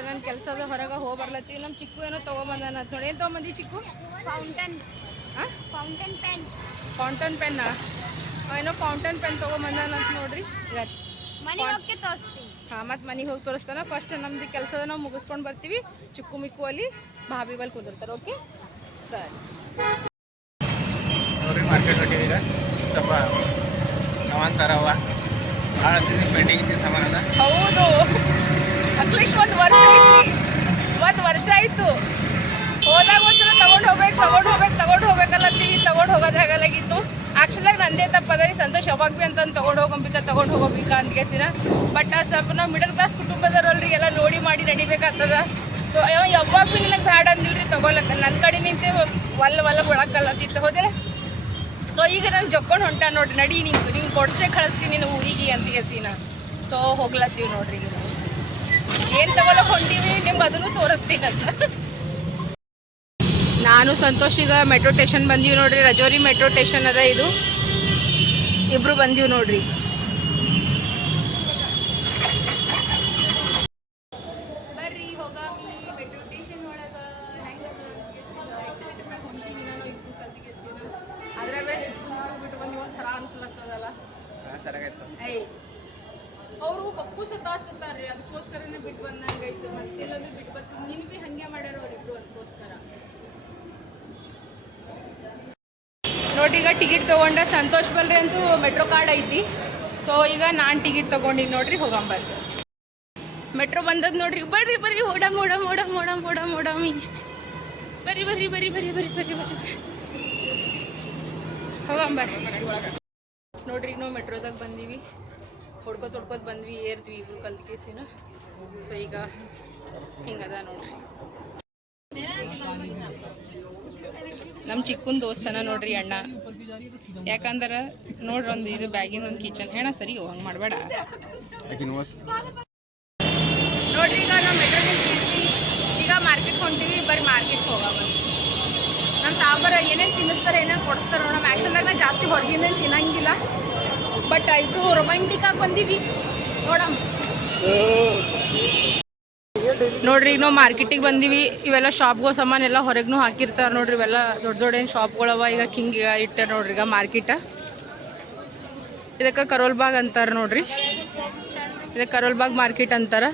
ನನ್ನ ಕೆಲಸದ ಹೊರಗೆ ಹೋಗಿ ಬರ್ಲತ್ತೀವಿ. ನಮ್ಮ ಚಿಕ್ಕು ಏನೋ ತೊಗೊಂಬಂದನ ನೋಡಿ. ಏನು ತೊಗೊಂಬಂದಿ ಚಿಕ್ಕು?
ಫೌಂಟನ್
ಹಾಂ
ಫೌಂಟನ್ ಪೆನ್
ಫೌಂಟನ್ ಪೆನ್ನ ಏನೋ ಫೌಂಟನ್ ಪೆನ್ ತೊಗೊಂಬಂದಾನ ಅಂತ ನೋಡ್ರಿ.
ಮನೆಗೆ ಹೋಗಿ ತೋರಿಸ್ತೀನಿ
ಹಾಂ ಮತ್ತು ಮನೆಗೆ ಹೋಗಿ ತೋರಿಸ್ತಾನ ಫಸ್ಟ್ ನಮ್ದು ಕೆಲಸದ ನಾವು ಮುಗಿಸ್ಕೊಂಡು ಬರ್ತೀವಿ. ಚಿಕ್ಕು ಮಿಕ್ಕು ಅಲ್ಲಿ ಭಾಬಿ ಬಲ್ ಕುದಿರ್ತಾರೆ ಓಕೆ ಸರಿ.
ಮಾರ್ಕೆಟ್ ಸ್ವಲ್ಪ ಸಾಮಾನು ತರವ ಭಾಳ
ಹೌದು. ಅಟ್ಲೀಸ್ಟ್ ಒಂದು ವರ್ಷ ಐತಿ. ಒಂದು ವರ್ಷ ಆಯ್ತು. ಹೋದಾಗ ಒಂದ್ಸಲ ತಗೊಂಡು ಹೋಗ್ಬೇಕು ತಗೊಂಡು ಹೋಗ್ಬೇಕು ತಗೊಂಡು ಹೋಗ್ಬೇಕಲ್ಲತ್ತೀವಿ ತಗೊಂಡು ಹೋಗೋದಾಗಲಾಗಿತ್ತು ಆಕ್ಚುಲಾಗಿ ನಂದೇ ರೀ ಸಂತೋಷ್, ಯಾವಾಗ ಅಂತಂದು ತಗೊಂಡು ಹೋಗೋಬೇಕಾ ತಗೊಂಡು ಹೋಗೋಬಿಕ ಅಂತ ಕೇಳ್ತೀರ ಬಟ್ ಸ್ವಲ್ಪ ನಾವು ಮಿಡಲ್ ಕ್ಲಾಸ್ ಕುಟುಂಬದವ್ರಲ್ರಿ, ಎಲ್ಲ ನೋಡಿ ಮಾಡಿ ನಡಿಬೇಕಾಗ್ತದ. ಸೊ ಯಾವಾಗ ಭೀ ನಿನಗೆ ಬ್ಯಾಡ ಅಂದಿಲ್ರಿ ತಗೊಳಕ ನನ್ನ ಕಡೆ ನಿಂತೆ ಒಲ್ಲ ಒಲ್ಲ ಒಳಕಲ್ಲತ್ತಿತ್ತು ಹೋದೆ ಸೊ ಈಗ ನಂಗೆ ಜೊಕ್ಕೊಂಡು ಹೊಂಟ ನೋಡ್ರಿ, ನಡಿ, ನಿಂಗೆ ನಿಂಗೆ ಕೊಡ್ಸೆ ಕಳಿಸ್ತೀನಿ ನೀನು ಊರಿಗೆ ಅಂತ ಕೇಳ್ತೀನ ಸೊ ಹೋಗ್ಲತ್ತೀವಿ ನೋಡ್ರಿ ಏನು ತಗೊಳಕ್ ಹೊಂಟೀವಿ, ನಿಮ್ಗೆ ಅದನ್ನು ತೋರಿಸ್ತೀನಿ ಅಂತ ನಾನು ಸಂತೋಷ್ ಈಗ ಮೆಟ್ರೋ ಸ್ಟೇಷನ್ ಬಂದೀವಿ ನೋಡ್ರಿ. ರಜೋರಿ ಮೆಟ್ರೋ ಸ್ಟೇಷನ್ ಅದ ಇದು. ಇಬ್ರು ಬಂದೀವಿ ನೋಡ್ರಿ ಬರ್ರಿ ಹೋಗಾಮಿ ಮೆಟ್ರೋ ಸ್ಟೇಷನ್ ಒಳಗ ಹೆಂಗದ ಎಕ್ಸೈಟೆಡ್ ಹೊಂಟೀವಿ ನಾನು ಇಬ್ರು ಕಲ್ತಿಗೆಸಿನ ಅದ್ರ ಬೇರೆ ಚಿಕ್ಕ ಮಕ್ಕಳು ಬಿಟ್ಟು ಬಂದು ಒಂಥರ ಅನ್ಸ್ಲತ್ತದಲ್ಲ
ಸರಿಯಾಗಿತ್ತು
ಏಯ್ ಅವರು ಬಕ್ಕು ಸತಾಸ್ತಾರ್ರಿ ಅದಕ್ಕೋಸ್ಕರನೇ ಬಿಟ್ಟು ಬಂದಂಗೈತು ಮತ್ತೆಲ್ಲಂದ್ರೆ ಬಿಟ್ಟು ಬರ್ತೀವಿ ನೀನು ಭೀ ಹಂಗೆ ಮಾಡ್ಯಾರ ಅವ್ರಿಬ್ರು ಅದಕ್ಕೋಸ್ಕರ ನೋಡಿ ಈಗ ಟಿಕೆಟ್ ತೊಗೊಂಡ ಸಂತೋಷ್ ಬಲ್ರಿ ಅಂತೂ ಮೆಟ್ರೋ ಕಾರ್ಡ್ ಐತಿ ಸೊ ಈಗ ನಾನು ಟಿಕೆಟ್ ತೊಗೊಂಡಿನಿ ನೋಡ್ರಿ ಹೋಗಂಬರ್ರಿ ಮೆಟ್ರೋ ಬಂದದ್ ನೋಡ್ರಿ, ಬರ್ರಿ ಬರ್ರಿ ಓಡಮ್ ಓಡಮ್ ಓಡಮ್ ಓಡಮ್ ಓಡಮ್ ಓಡಮಿ ಬರ್ರಿ ಬರ್ರಿ ಬರ್ರಿ ಬರ್ರಿ ಬರ್ರಿ ಬರ್ರಿ ಬರ್ರಿ. ಹೋಗಂಬರ್ರಿ ನೋಡ್ರಿ ನಾವು ಮೆಟ್ರೋದಾಗ ಬಂದೀವಿ. ಹೊಡ್ಕೋತ ಹೊಡ್ಕೋತ ಬಂದ್ವಿ, ಏರ್ದ್ವಿ ಇಬ್ರು ಕಲ್ತು ಕೇಸಿನ ಸೊ ಈಗ ಹಿಂಗದ ನೋಡ್ರಿ. ನಮ್ಮ ಚಿಕ್ಕನ್ ದೋಸ್ತನ ನೋಡ್ರಿ ಅಣ್ಣ. ಯಾಕಂದ್ರೆ ನೋಡ್ರಿ ಒಂದು ಇದು ಬ್ಯಾಗಿನ ಒಂದು ಕಿಚನ್ ಹೇಳ ಸರಿ ಹಂಗೆ ಮಾಡಬೇಡ. ನೋಡ್ರಿ ಈಗ ನಾವು ಮೆಟ್ರೋ ಈಗ ಮಾರ್ಕೆಟ್ ಹೊಂಟೀವಿ ಬರೀ ಮಾರ್ಕೆಟ್ ಹೋಗವ. ನಮ್ಮ ಸಾಂಬಾರು ಏನೇನು ತಿನ್ನಿಸ್ತಾರೆ ಏನೇನು ಕೊಡಿಸ್ತಾರೆ ನಮ್ಮ ಆ್ಯಕ್ಷನ್ದಾಗ ನಾ ಜಾಸ್ತಿ ಹೊರಗಿನೇನು ತಿನ್ನಂಗಿಲ್ಲ. ಬಟ್ ಇಬ್ರು ರೊಮ್ಯಾಂಟಿಕ್ ಆಗಿ ಬಂದೀವಿ. ನೋಡಮ್. ನೋಡ್ರಿ ಈಗ ನಾವು ಮಾರ್ಕೆಟಿಗೆ ಬಂದೀವಿ. ಇವೆಲ್ಲ ಶಾಪ್ಗಳು ಸಾಮಾನು ಎಲ್ಲ ಹೊರಗೂ ಹಾಕಿರ್ತಾರೆ ನೋಡ್ರಿ, ಇವೆಲ್ಲ ದೊಡ್ಡ ದೊಡ್ಡ ಏನು ಶಾಪ್ಗಳವ ಈಗ ಕಿಂಗ್ ಇಟ್ಟ ನೋಡ್ರಿ, ಈಗ ಮಾರ್ಕೆಟ. ಇದಕ್ಕೆ ಕರೋಲ್ ಬಾಗ್ ಅಂತಾರೆ ನೋಡ್ರಿ. ಇದಕ್ಕೆ ಕರೋಲ್ ಬಾಗ್ ಮಾರ್ಕೆಟ್ ಅಂತಾರ.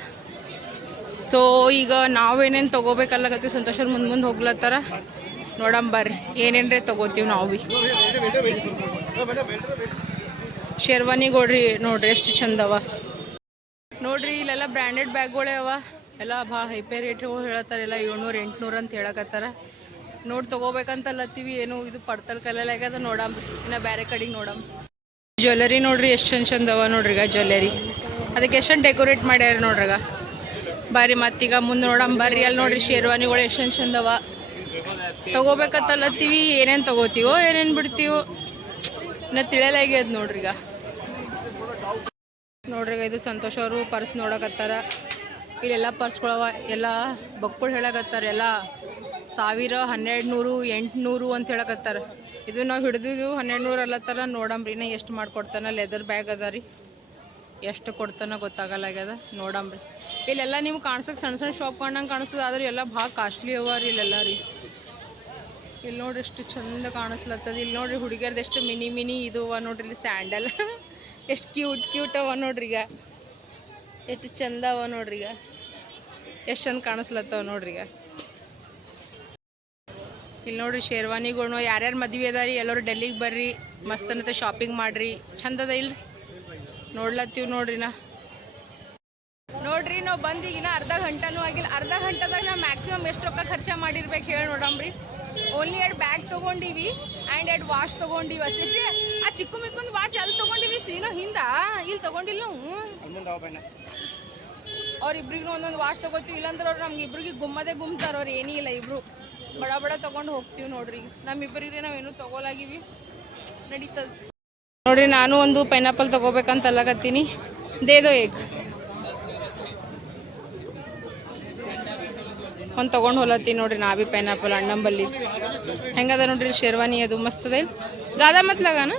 ಸೊ ಈಗ ನಾವೇನೇನು ತೊಗೋಬೇಕಲ್ಲಗತ್ತಿ ಸಂತೋಷರ್ ಮುಂದೆ ಮುಂದೆ ಹೋಗ್ಲತ್ತಾರ. ನೋಡಮ್ ಬರ್ರಿ ಏನೇನ್ರಿ ತೊಗೋತೀವಿ ನಾವು ಭೀ. ಶೇರ್ವಾನಿ ನೋಡ್ರಿ ನೋಡ್ರಿ, ಎಷ್ಟು ಚಂದವ ನೋಡ್ರಿ, ಇಲ್ಲೆಲ್ಲ ಬ್ರ್ಯಾಂಡೆಡ್ ಬ್ಯಾಗ್ಗಳೇ ಅವ. ಎಲ್ಲ ಭಾಳ ಹೈಪೇ ರೇಟ್ಗಳು ಹೇಳತ್ತಾರ ಎಲ್ಲ ಏಳ್ನೂರು, ಎಂಟ್ನೂರು ಅಂತ ಹೇಳಕತ್ತಾರ. ನೋಡಿ ತೊಗೋಬೇಕಂತಲ್ಲತ್ತೀವಿ ಏನು ಇದು ಪಡ್ತಲ್ ಕಲೆಲ್ಲ ಆಗ್ಯದ, ನೋಡಮ್. ಇನ್ನು ಬೇರೆ ಕಡೆಗೆ ನೋಡಮ್. ಜ್ಯುವೆಲ್ಲರಿ ನೋಡ್ರಿ, ಎಷ್ಟು ಚಂದ ಚಂದ ಅವ ನೋಡ್ರಿ ಈಗ ಜ್ಯುವೆಲರಿ ಅದಕ್ಕೆ ಎಷ್ಟು ಡೆಕೋರೇಟ್ ಮಾಡ್ಯಾರ ನೋಡ್ರಿಗ. ಬಾರಿ ಮತ್ತೀಗ ಮುಂದೆ ನೋಡಮ್ ಬರ್ರಿ ಅಲ್ಲಿ ನೋಡ್ರಿ, ಶೇರ್ವಾನಿಗಳು ಎಷ್ಟು ಚಂದ ಚಂದ ಅವ. ಏನೇನು ತೊಗೋತೀವೋ, ಏನೇನು ಬಿಡ್ತೀವೋ. ಇನ್ನು ತಿಳಿಯಲಾಗ್ಯದ ನೋಡ್ರಿ ನೋಡ್ರಿಗ. ನೋಡ್ರಿ ಈಗ ಇದು ಸಂತೋಷ ಅವರು ಪರ್ಸ್ ನೋಡಕತ್ತಾರ. ಇಲ್ಲೆಲ್ಲ ಪರ್ಸ್ಗಳವ ಎಲ್ಲ ಬಕ್ಕಳು ಹೇಳಕತ್ತಾರ, ಎಲ್ಲ ಸಾವಿರ ಹನ್ನೆರಡು ನೂರು ಎಂಟುನೂರು ಅಂತ ಹೇಳಕತ್ತಾರ. ಇದು ನಾವು ಹಿಡಿದಿದ್ದು ಹನ್ನೆರಡು ನೂರು ಅಲ್ಲತ್ತಾರ ನೋಡಂಬ್ರಿ ನಾ ಎಷ್ಟು ಮಾಡ್ಕೊಡ್ತಾನ ಲೆದರ್ ಬ್ಯಾಗ್ ಅದ ರೀ. ಎಷ್ಟು ಕೊಡ್ತಾನ ಗೊತ್ತಾಗಲ್ಲಾಗ್ಯದ, ನೋಡಂಬ್ರಿ. ಇಲ್ಲೆಲ್ಲ ನಿಮ್ಗೆ ಕಾಣ್ಸಕ್ಕೆ ಸಣ್ಣ ಸಣ್ಣ ಶಾಪ್ ಕಾಣಂಗೆ ಕಾಣಿಸ್ತದೆ ಆದ್ರೆ ಎಲ್ಲ ಭಾಳ ಕಾಸ್ಟ್ಲಿ ಅವ ರೀ ಇಲ್ಲೆಲ್ಲ ರೀ. ಇಲ್ಲಿ ನೋಡ್ರಿ ಎಷ್ಟು ಚಂದ ಕಾಣಿಸ್ಲತ್ತದ ಇಲ್ಲಿ ನೋಡ್ರಿ ಹುಡುಗಿಯರ್ದು ಎಷ್ಟು ಮಿನಿ ಮಿನಿ ಇದು ಅವ ನೋಡ್ರಿ ಇಲ್ಲಿ ಸ್ಯಾಂಡಲ್. ಎಷ್ಟು ಕ್ಯೂಟ್ ಕ್ಯೂಟ್ ಅವ ನೋಡ್ರಿ ಈಗ. ಎಷ್ಟು ಚಂದ ಅವ ನೋಡ್ರಿ ಈಗ ಎಷ್ಟು ಚಂದ ಕಾಣಿಸ್ಲತ್ತವ ನೋಡ್ರಿ ಈಗ ಇಲ್ಲಿ ನೋಡ್ರಿ ಶೇರ್ವಾನಿಗಳು ಯಾರ್ಯಾರು ಮದ್ವೆ ಅದಾರಿ, ಎಲ್ಲರೂ ಡೆಲ್ಲಿಗೆ ಬರ್ರಿ, ಮಸ್ತ್ ಅನ್ನತ್ತೆ ಶಾಪಿಂಗ್ ಮಾಡ್ರಿ. ಚಂದ ಅದ ಇಲ್ರಿ? ನೋಡ್ಲತ್ತೀವಿ ನೋಡ್ರಿ ನಾ ನೋಡ್ರಿ ನಾವು ಬಂದು ಇನ್ನ ಅರ್ಧ ಗಂಟೆನೂ ಆಗಿಲ್ಲ. ಅರ್ಧ ಗಂಟೆದಾಗ ನಾವು ಮ್ಯಾಕ್ಸಿಮಮ್ ಎಷ್ಟು ರೊಕ್ಕ ಖರ್ಚು ಮಾಡಿರ್ಬೇಕು ಹೇಳಿ ನೋಡಮ್ರಿ. ಓನ್ಲಿ ಎರಡು ಬ್ಯಾಗ್ ತೊಗೊಂಡಿವಿ ಆ್ಯಂಡ್ ಎರಡು ವಾಚ್ ತೊಗೊಂಡಿವಿ ಅಷ್ಟೇ. ಶ್ರೀ ಆ ಚಿಕ್ಕ ಮಿಕ್ಕೊಂದು ವಾಚ್ ಅಲ್ಲಿ ತೊಗೊಂಡಿವಿ ಶ್ರೀನೋ ಹಿಂದ? ಇಲ್ಲಿ ತೊಗೊಂಡಿಲ್ಲ ಅವ್ರಿಬ್ರಿಗೂ ಒಂದೊಂದು ವಾಚ್ ತೊಗೋತೀವಿ ಇಲ್ಲಾಂದ್ರೆ ಅವ್ರು ನಮ್ಗೆ ಇಬ್ರಿಗೆ ಗುಮ್ಮದೆ ಗುಮ್ತಾರ ಅವ್ರು ಏನೂ ಇಲ್ಲ ಇಬ್ರು. ಬಡ ಬಡ ತೊಗೊಂಡು ಹೋಗ್ತೀವಿ ನೋಡ್ರಿ. ನಮ್ಮಿಬ್ಬರಿಗೆ ನಾವೇನು ತೊಗೊಲಾಗಿವಿ. ನಡೀತದೆ. ನೋಡ್ರಿ ನಾನು ಒಂದು ಪೈನಾಪಲ್ ತೊಗೋಬೇಕಂತ ಅಲ್ಲಕತ್ತೀನಿ. ದೇದೋ ಏಕ್. ಒಂದು ತೊಗೊಂಡು ಹೋಲತ್ತೀನಿ ನೋಡ್ರಿ ನಾ ಬಿ ಪೈನಾಪಲ್ ಅಣ್ಣಂಬಲ್ಲಿ. ಹೆಂಗದ ನೋಡ್ರಿ ಶೇರ್ವಾನಿ, ಅದು ಮಸ್ತ್ ಅದ. ಜಾದ ಮತ್ ಲಗಾನ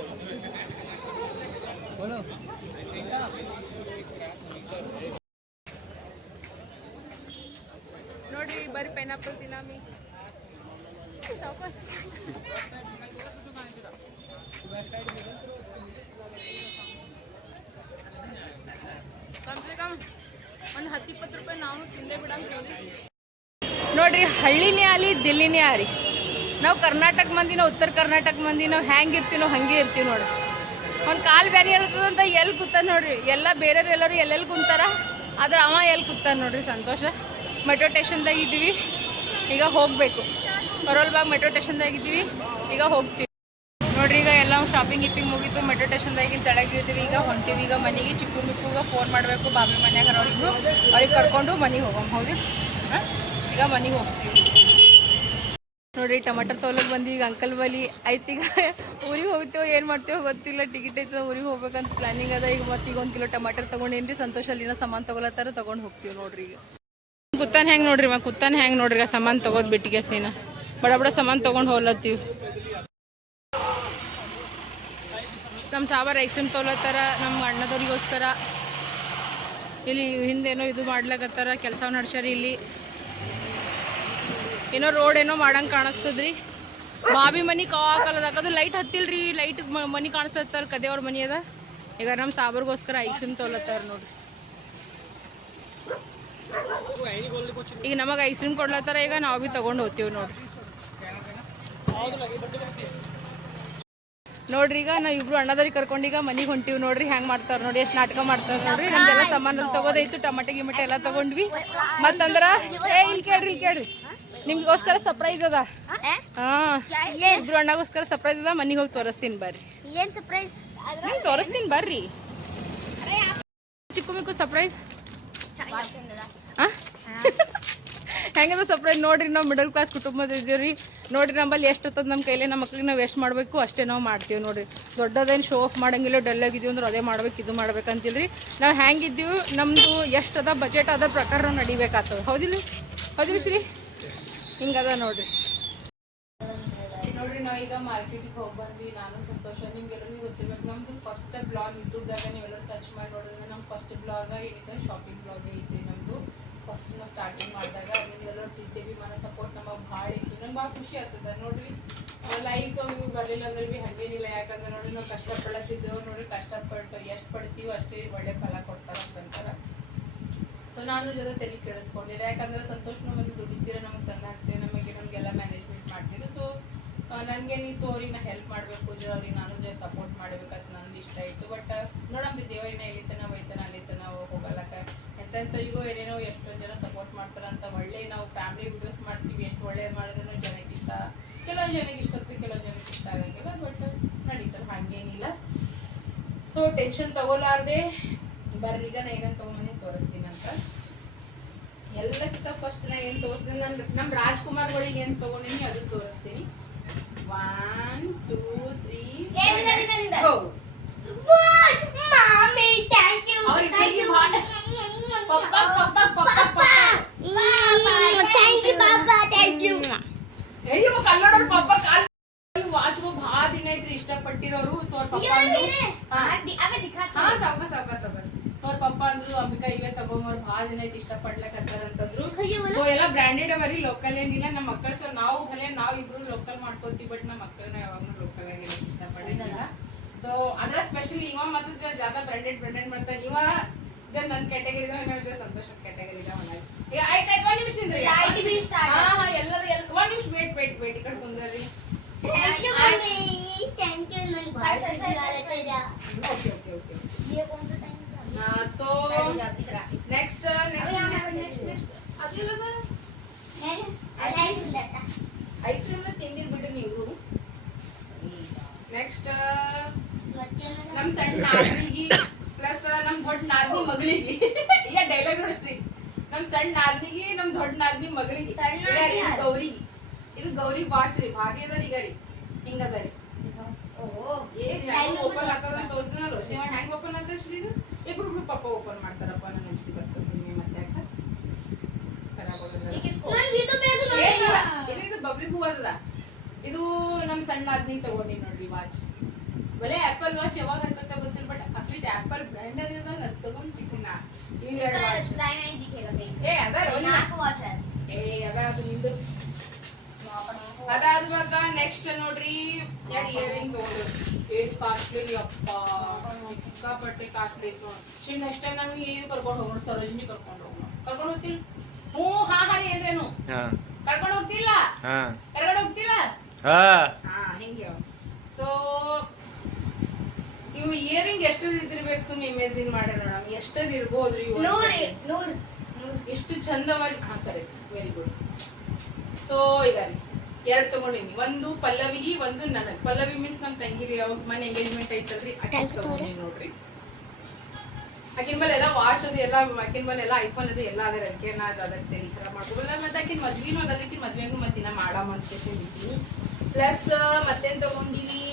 ನೋಡ್ರಿ, ಬರೀ ಪೈನಾಪಲ್ ತಿನ್ನಾಮಿ ಕಮ್ ಸೆ ಕಮ್ ಒಂದು ಹತ್ತು ಇಪ್ಪತ್ತು ರೂಪಾಯಿ ನಾವು ತಿಂದೇ ಬಿಡಂಗೆ ಹೋದಿ ನೋಡ್ರಿ ಹಳ್ಳಿನೇ ಆಗಲಿ, ದಿಲ್ಲಿನೇ ಆಗಲಿ. ನಾವು ಕರ್ನಾಟಕ ಮಂದಿ, ನಾವು ಉತ್ತರ ಕರ್ನಾಟಕ ಮಂದಿ, ನಾವು ಹ್ಯಾಂಗೆ ಇರ್ತೀನೋ ಹಂಗೆ ಇರ್ತೀವಿ ನೋಡಿ. ಒಂದು ಕಾಲು ಬೇರೆ ಇರ್ತದಂತ ಎಲ್ಲಿ ಕೂತ ನೋಡ್ರಿ. ಎಲ್ಲ ಬೇರೆಯವ್ರು ಎಲ್ಲರೂ ಎಲ್ಲೆಲ್ಲಿ ಕುಂತಾರ ಆದ್ರೆ ಅವ ಎಲ್ಲಿ ಕೂತ ನೋಡ್ರಿ ಸಂತೋಷ. ಮೆಟ್ರೋ ಸ್ಟೇಷನ್ದಾಗ ಇದ್ದೀವಿ. ಈಗ ಹೋಗಬೇಕು. ಕರೋಲ್ಬಾಗ್ ಮೆಟ್ರೋ ಸ್ಟೇಷನ್ದಾಗ ಇದ್ದೀವಿ. ಈಗ ಹೋಗ್ತೀವಿ. ನೋಡ್ರಿ, ಈಗ ಎಲ್ಲ ಶಾಪಿಂಗ್ ಗಿಪ್ಪಿಂಗ್ ಮುಗೀತು. ಮೆಟ್ರೋ ಸ್ಟೇಷನ್ದಾಗಿನ ತಳಗಿದ್ದೀವಿ ಈಗ ಹೊಂಟಿವಿ. ಈಗ ಮನೆಗೆ ಚಿಕ್ಕು ಮಿಕ್ಕೂಗ ಫೋನ್ ಮಾಡಬೇಕು. ಬಾಬಿ ಮನೆಯಾಗ ಅವ್ರಿಬ್ರು. ಅವ್ರಿಗೆ ಕರ್ಕೊಂಡು ಮನೆಗೆ ಹೋಗೋಣ ಹೌದು? ಈಗ ಮನೆಗೆ ಹೋಗ್ತೀವಿ. ನೋಡ್ರಿ ಟಮಾಟರ್ ತೋಲಕ್ಕೆ ಬಂದು ಈಗ ಅಂಕಲ್ ಬಲಿ ಈಗ ಊರಿಗೆ ಹೋಗ್ತೇವೆ, ಏನು ಮಾಡ್ತೇವೆ ಗೊತ್ತಿಲ್ಲ ಟಿಕೆಟ್ ಐತೆ ಊರಿಗೆ ಹೋಗ್ಬೇಕಂತ ಪ್ಲಾನಿಂಗ್ ಅದ. ಈಗ ಮತ್ತೆ ಈಗ ಒಂದು ಕಿಲೋ ಟಮಾಟರ್ ತೊಗೊಂಡೇನ್ರಿ? ಸಂತೋಷ ಅಲ್ಲಿನ ಸಾಮಾನು ತೊಗೊಳತ್ತಾರ ತೊಗೊಂಡು ಹೋಗ್ತೀವಿ ನೋಡ್ರಿ ಈಗ. ಕುತ್ತಾನ ಹೆಂಗೆ ನೋಡ್ರಿ ಮಾ? ಕುತ್ತಾನ ಹೆಂಗೆ ನೋಡ್ರಿ ಸಾಮಾನು ತೊಗೋದು ಬಿಟ್ಟಿಗೆ ಸೀನ ಬಡ ಬಡ ಸಾಮಾನು ತೊಗೊಂಡು ಹೋಗ್ಲತ್ತೀವಿ ನಮ್ಮ ಸಾವಾರ ಐಸ್ಕ್ರೀಮ್ ತೊಗೊಳತ್ತಾರ ನಮ್ಮ ಅಣ್ಣದವ್ರಿಗೋಸ್ಕರ. ಇಲ್ಲಿ ಹಿಂದೇನೋ ಇದು ಮಾಡ್ಲಾಕತ್ತಾರ ಕೆಲಸ ನಡ್ಸ್ಯಾರ ಇಲ್ಲಿ. ಏನೋ ರೋಡ್ ಏನೋ ಮಾಡಂಗೆ ಕಾಣಿಸ್ತದ್ರಿ. ಬಾಬಿ ಮನಿ ಕಾಕಲ್ಲದಾಗ ಅದು ಲೈಟ್ ಹತ್ತಿಲ್ರಿ ಲೈಟ್ ಮನಿ ಕಾಣಿಸ್ತತ್ತಾರ ಕದೇವ್ರ ಮನಿ ಅದ. ಈಗ ನಮ್ಮ ಸಾಬರ್ಗೋಸ್ಕರ ಐಸ್ಕ್ರೀಮ್ ತೊಲತ್ತಾರ ನೋಡ್ರಿ. ಈಗ ನಮಗೆ ಐಸ್ ಕ್ರೀಮ್ ಕೊಡ್ಲತ್ತಾರ, ಈಗ ನಾವು ಭೀ ತಗೊಂಡು ಹೋಗ್ತೀವಿ ನೋಡ್ರಿ. ನೋಡ್ರಿ, ಈಗ ನಾವು ಇಬ್ರು ಅಣ್ಣದವ್ರಿಗೆ ಕರ್ಕೊಂಡೀಗ ಈಗ ಮನೆಗೆ ಹೊಂಟಿವಿ ನೋಡ್ರಿ ಹ್ಯಾಂಗ್ ಮಾಡ್ತಾರ ನೋಡಿ ಎಷ್ಟು ನಾಟಕ ಮಾಡ್ತಾರ ನೋಡ್ರಿ. ನಮ್ದೆಲ್ಲ ಸಾಮಾನು ತಗೋದೈತು, ಟಮಾಟೆ, ಗಿಮಟೆ ಎಲ್ಲ ತಗೊಂಡ್ವಿ. ಮತ್ತಂದ್ರ, ಏ, ಇಲ್ಲಿ ಕೇಳ್ರಿ ಇಲ್ಲಿ ಕೇಳ್ರಿ. ನಿಮ್ಗೋಸ್ಕರ ಸರ್ಪ್ರೈಸ್ ಅದ? ಹಾ ಇಬ್ರು ಅಣ್ಣಗೋಸ್ಕರ ಸರ್ಪ್ರೈಸ್ ಅದ ಮನೆಗೆ ಹೋಗಿ ತೋರಿಸ್ತೀನಿ ಬರ್ರಿ.
ಏನ್ ಸರ್ಪ್ರೈಸ್
ನಿಮ್ಗೆ ತೋರಿಸ್ತೀನಿ ಬರ್ರಿ. ಚಿಕ್ಕು ಮಿಕ್ಕು ಸರ್ಪ್ರೈಸ್ ಹೆಂಗದ ಸರ್ಪ್ರೈಸ್ ನೋಡ್ರಿ ನಾವು ಮಿಡಲ್ ಕ್ಲಾಸ್ ಕುಟುಂಬದ ಇದ್ದೀವ್ರಿ. ನೋಡ್ರಿ ನಮ್ಮಲ್ಲಿ ಎಷ್ಟು ಹೊತ್ತದ ನಮ್ಮ ಕೈಲಿ ನಮ್ಮ ಮಕ್ಳಿಗೆ ನಾವು ಎಷ್ಟು ಮಾಡಬೇಕು ಅಷ್ಟೇ ನಾವು ಮಾಡ್ತೀವಿ ನೋಡ್ರಿ. ದೊಡ್ಡದೇನು ಶೋ ಆಫ್ ಮಾಡಂಗಿಲ್ಲ ಡಲ್ ಆಗಿದ್ದೀವಿ ಅಂದ್ರೆ ಅದೇ ಮಾಡ್ಬೇಕು ಇದು ಮಾಡ್ಬೇಕಂತಿಲ್ರಿ. ನಾವು ಹ್ಯಾಂಗಿದ್ದೀವಿ ನಮ್ಮದು ಎಷ್ಟದ ಬಜೆಟ್ ಅದ ಪ್ರಕಾರ ನಾವು ನಡಿಬೇಕಾಗ್ತದೆ. ಹೌದಿಲ್ಲ ಹೌದಿಲ್ಲ ಶ್ರೀ? ಹಿಂಗದ ನೋಡ್ರಿ. ನೋಡ್ರಿ, ನಾವು ಈಗ ಮಾರ್ಕೆಟಿಗೆ ಹೋಗಿ ಬಂದ್ವಿ, ನಾನು ಸಂತೋಷ. ನಿಮ್ಗೆಲ್ಲರಿಗೂ ಗೊತ್ತಿರ್ಬೇಕು, ನಮ್ದು ಫಸ್ಟ್ ಬ್ಲಾಗ್ ಯೂಟ್ಯೂಬ್ದಾಗ ನೀವೆಲ್ಲರೂ ಸರ್ಚ್ ಮಾಡಿ ನೋಡಿದ್ರೆ ನಮ್ಮ ಫಸ್ಟ್ ಬ್ಲಾಗ ಏನಿದೆ ಶಾಪಿಂಗ್ ಬ್ಲಾಗ್ ಐತಿ ನಮ್ಮದು ಫಸ್ಟ್ ನಾವು ಸ್ಟಾರ್ಟಿಂಗ್ ಮಾಡಿದಾಗ ನಿಮ್ಗೆಲ್ಲರೂ ಪ್ರೀತಿ ಅಭಿಮಾನ ಸಪೋರ್ಟ್ ನಮಗೆ ಭಾಳ ಇತ್ತು. ನಂಗೆ ಭಾಳ ಖುಷಿ ಆಗ್ತದೆ. ನೋಡ್ರಿ ಲೈಕ್ ಬರಲಿಲ್ಲ ಅಂದ್ರೆ ಭೀ ಹಾಗೇನಿಲ್ಲ. ಯಾಕಂದ್ರೆ ನೋಡ್ರಿ, ನಾವು ಕಷ್ಟಪಡತ್ತಿದ್ದೇವೆ ನೋಡ್ರಿ, ಕಷ್ಟಪಟ್ಟು ಎಷ್ಟು ಪಡ್ತೀವೋ ಅಷ್ಟೇ ಒಳ್ಳೆ ಫಲ ಕೊಡ್ತಾರೆ ಅಂತಂತಾರೆ ಸೊ ನಾನು ಜೊತೆ ತೆಲಿ ಕೇಳಿಸ್ಕೊಂಡಿಲ್ಲ ಯಾಕಂದ್ರೆ ಸಂತೋಷ್ ನಮಗೆ ದುಡಿತೀರ ನಮಗೆ ತಂದು ನಮಗೆ ನಮಗೆಲ್ಲ ಮ್ಯಾನೇಜ್ಮೆಂಟ್ ಮಾಡ್ತೀರಿ. ಸೊ ನನಗೆ ನೀವು ಅವ್ರಿಗೆ ನಾ ಹೆಲ್ಪ್ ಮಾಡಬೇಕು ಅವ್ರಿಗೆ, ನಾನು ಜೊತೆ ಸಪೋರ್ಟ್ ಮಾಡ್ಬೇಕಂತ ನಂದು ಇಷ್ಟ ಇತ್ತು. ಬಟ್ ನೋಡಂಬಿ ದೇವರಿನ ಇಲ್ಲಿತನ ಒಯ್ತಾನ ಅಲ್ಲಿತನ ಹೋಗಲಕ್ಕ. ಎಂತೆಂಥ ಈಗ ಏನೇನೋ ಎಷ್ಟೊಂದು ಜನ ಸಪೋರ್ಟ್ ಮಾಡ್ತಾರಂತ ಒಳ್ಳೆ ನಾವು ಫ್ಯಾಮಿಲಿ ವಿಡಿಯೋಸ್ ಮಾಡ್ತೀವಿ. ಎಷ್ಟು ಒಳ್ಳೇದು ಮಾಡಿದ್ರು ಜನಕ್ಕೆ ಇಷ್ಟ, ಕೆಲವೊಂದು ಜನಕ್ಕೆ ಇಷ್ಟ ಆಗ್ತದೆ ಕೆಲವೊಂದು ಜನಕ್ಕೆ ಇಷ್ಟ ಆಗಂಗಿಲ್ಲ. ಬಟ್ ನಡೀತದೆ, ಹಾಗೇನಿಲ್ಲ. ಸೊ ಟೆನ್ಷನ್ ತಗೋಲಾರ್ದೆ ಬರ್ರಿ ಈಗ ನಾ ಏನೇನು ತೊಗೊಂಬಂದು ತೋರಿಸ್ತೀನಿ ಅಂತ. ಎಲ್ಲಕ್ಕಿಂತ ಫಸ್ಟ್ ನಾ ಏನು ತೋರಿಸ್ತೀನಿ ನನ್ನ ನಮ್ಮ ರಾಜ್ಕುಮಾರ್ಗಳಿಗೆ ಏನು ತೊಗೊಂಡಿನಿ ಅದು ತೋರಿಸ್ತೀನಿ. ಒನ್ ಟೂ ತ್ರೀ ವಾಚ್ಗೋ ಭಾಳ ದಿನ ಐತ್ರಿ ಇಷ್ಟಪಟ್ಟಿರೋರು. ಸೊ ಪಪ್ಪ ಹಾ. ಹಾ ಸಾವ್ಕ ಸಾವ್ಕ ಸಾವ್ಕ ಸೊ ಅವ್ರ ಪಪ್ಪ ಅಂದ್ರು ಅಂಬಿಕಾ ಇವೇ ತಗೊಂಬರ್ ಭಾಳ ದಿನ ಐತಿ ಇಷ್ಟಪಡ್ಲಕತ್ತಾರ ಅಂತಂದ್ರು. ಸೊ ಎಲ್ಲ ಬ್ರಾಂಡೆಡ್ ಅವರಿ ಲೋಕಲ್ ಏನಿಲ್ಲ. ನಮ್ಮ ಮಕ್ಕಳ ಸರ್ ನಾವು ಭಲೆ ನಾವು ಇಬ್ರು ಲೋಕಲ್ ಮಾಡ್ಕೋತೀವಿ ಬಟ್ ನಮ್ಮ ಮಕ್ಕಳನ್ನ ಯಾವಾಗ್ಲೂ ಲೋಕಲ್ ಆಗಿ ಇಷ್ಟಪಡೋದಿಲ್ಲ ಸೊ ಅದ್ರ ಸ್ಪೆಷಲಿ ಇವ ಮಾತ್ರ ಜ ಜಾದ ಬ್ರಾಂಡೆಡ್ ಬ್ರಾಂಡೆಡ್ ಮಾಡ್ತಾನೆ ಇವ ಜನ ನನ್ನ ಕ್ಯಾಟಗರಿದಾಗ ನಾವು ಜೊ ಸಂತೋಷ ಈಗ ಆಯ್ತು. ಆಯ್ತು ಒಂದ್ ನಿಮಿಷ ನಿಂದ್ರಿ. ಎಲ್ಲದ ಎಲ್ಲ ಒಂದ್ ನಿಮಿಷ ವೇಟ್ ವೇಟ್ ವೇಟ್ ಈ ಕಡೆ ಕುಂದ್ರಿ. ಆಪಲ್ ವಾಚ್ ಯಾವಾಗ ಹಾಕೋತ ಗೊತ್ತಿಲ್ಲ ಬಟ್ ಅಟ್ಲೀಸ್ಟ್ ಆಪಲ್ ಬ್ರ್ಯಾಂಡ್ ಇರೋದಲ್ಲ ಅದು
ತಗೊಂಡ್ಬಿಟ್ಟಿ ನಾ
ಏ
ಅದ
ಏ ಅದ ಅದು ನಿಂದು. ಅದಾದ್ವಾಗ ನೆಕ್ಸ್ಟ್ ನೋಡ್ರಿ ಎರಡು ಇಯರಿಂಗ್ ತಗೊಂಡು. ಏನ್ ಕಾಸ್ಟ್ಲಿ ಅಪ್ಪ. ಸಿಕ್ಕಾಪಟ್ಟೆ ಕಾಸ್ಟ್ಲಿ ನೋಡಿ. ಶಿ ನೆಕ್ಸ್ಟ್ ಟೈಮ್ ನಂಗೆ ಇದು ಕರ್ಕೊಂಡು ಹೋಗೋಣ ಸರೋಜಿನಿ ಕರ್ಕೊಂಡು ಹೋಗೋಣ. ಕರ್ಕೊಂಡು ಹೋಗ್ತಿಲ್ಲ ಹ್ಞೂ ಹಾ ಹಾ ಅಂದ್ರೇನು? ಕರ್ಕೊಂಡು ಹೋಗ್ತಿಲ್ಲ? ಕರ್ಕೊಂಡು ಹೋಗ್ತಿಲ್ಲ?
ಹಾ.
ಹಿಂಗೆ. ಸೊ ಇವು ಇಯರಿಂಗ್ ಎಷ್ಟದ್ ಇದ್ದಿರ್ಬೇಕು ಸುಮ್ ಇಮೇಜಿನ್ ಮಾಡ್ರಿ ನೋಡಮ್. ಎಷ್ಟದ್
ಇರ್ಬೋದು
ಎಷ್ಟು ಚಂದವಾಗಿ ಹಾ ಕರೆ ವೆರಿ ಗುಡ್ ಸೊ ಈಗ ಎರಡು ತಗೊಂಡಿನಿ. ಒಂದು ಪಲ್ಲವಿ ಒಂದು ನನಗ್. ಪಲ್ಲವಿ ಮಿಸ್ ನಮ್ ತಂಗಿರಿ ಅವಾಗ ಮನೆ ಎಂಗೇಜ್ಮೆಂಟ್ ಐತಲ್ರಿ ಅಕ್ಕಿ ತಗೊಂಡಿನಿ ನೋಡ್ರಿ. ಆಕಿನ ಮೇಲೆ ಎಲ್ಲ ವಾಚ್ ಅದು ಎಲ್ಲ ಅಕ್ಕಿನ ಮೇಲೆ ಎಲ್ಲ ಐಫೋನ್ ಅದು ಎಲ್ಲ ಅದೇ ಅದಕ್ಕೆ ನಾ ಅದು ಅದಕ್ಕೆ ಈ ಥರ ಮಾಡ್ಕೊಬಲ್ಲ ಮತ್ತೆ ಆಕಿನ ಮದ್ವಿನೂ ಅದಕ್ಕೆ ಮದ್ವೆಗೂ ಮತ್ತೆ ಮಾಡಾಮ ಅಂತ ತಿಂದಿದ್ದೀನಿ ಪ್ಲಸ್ ಮತ್ತೇನು ತಗೊಂಡಿವಿ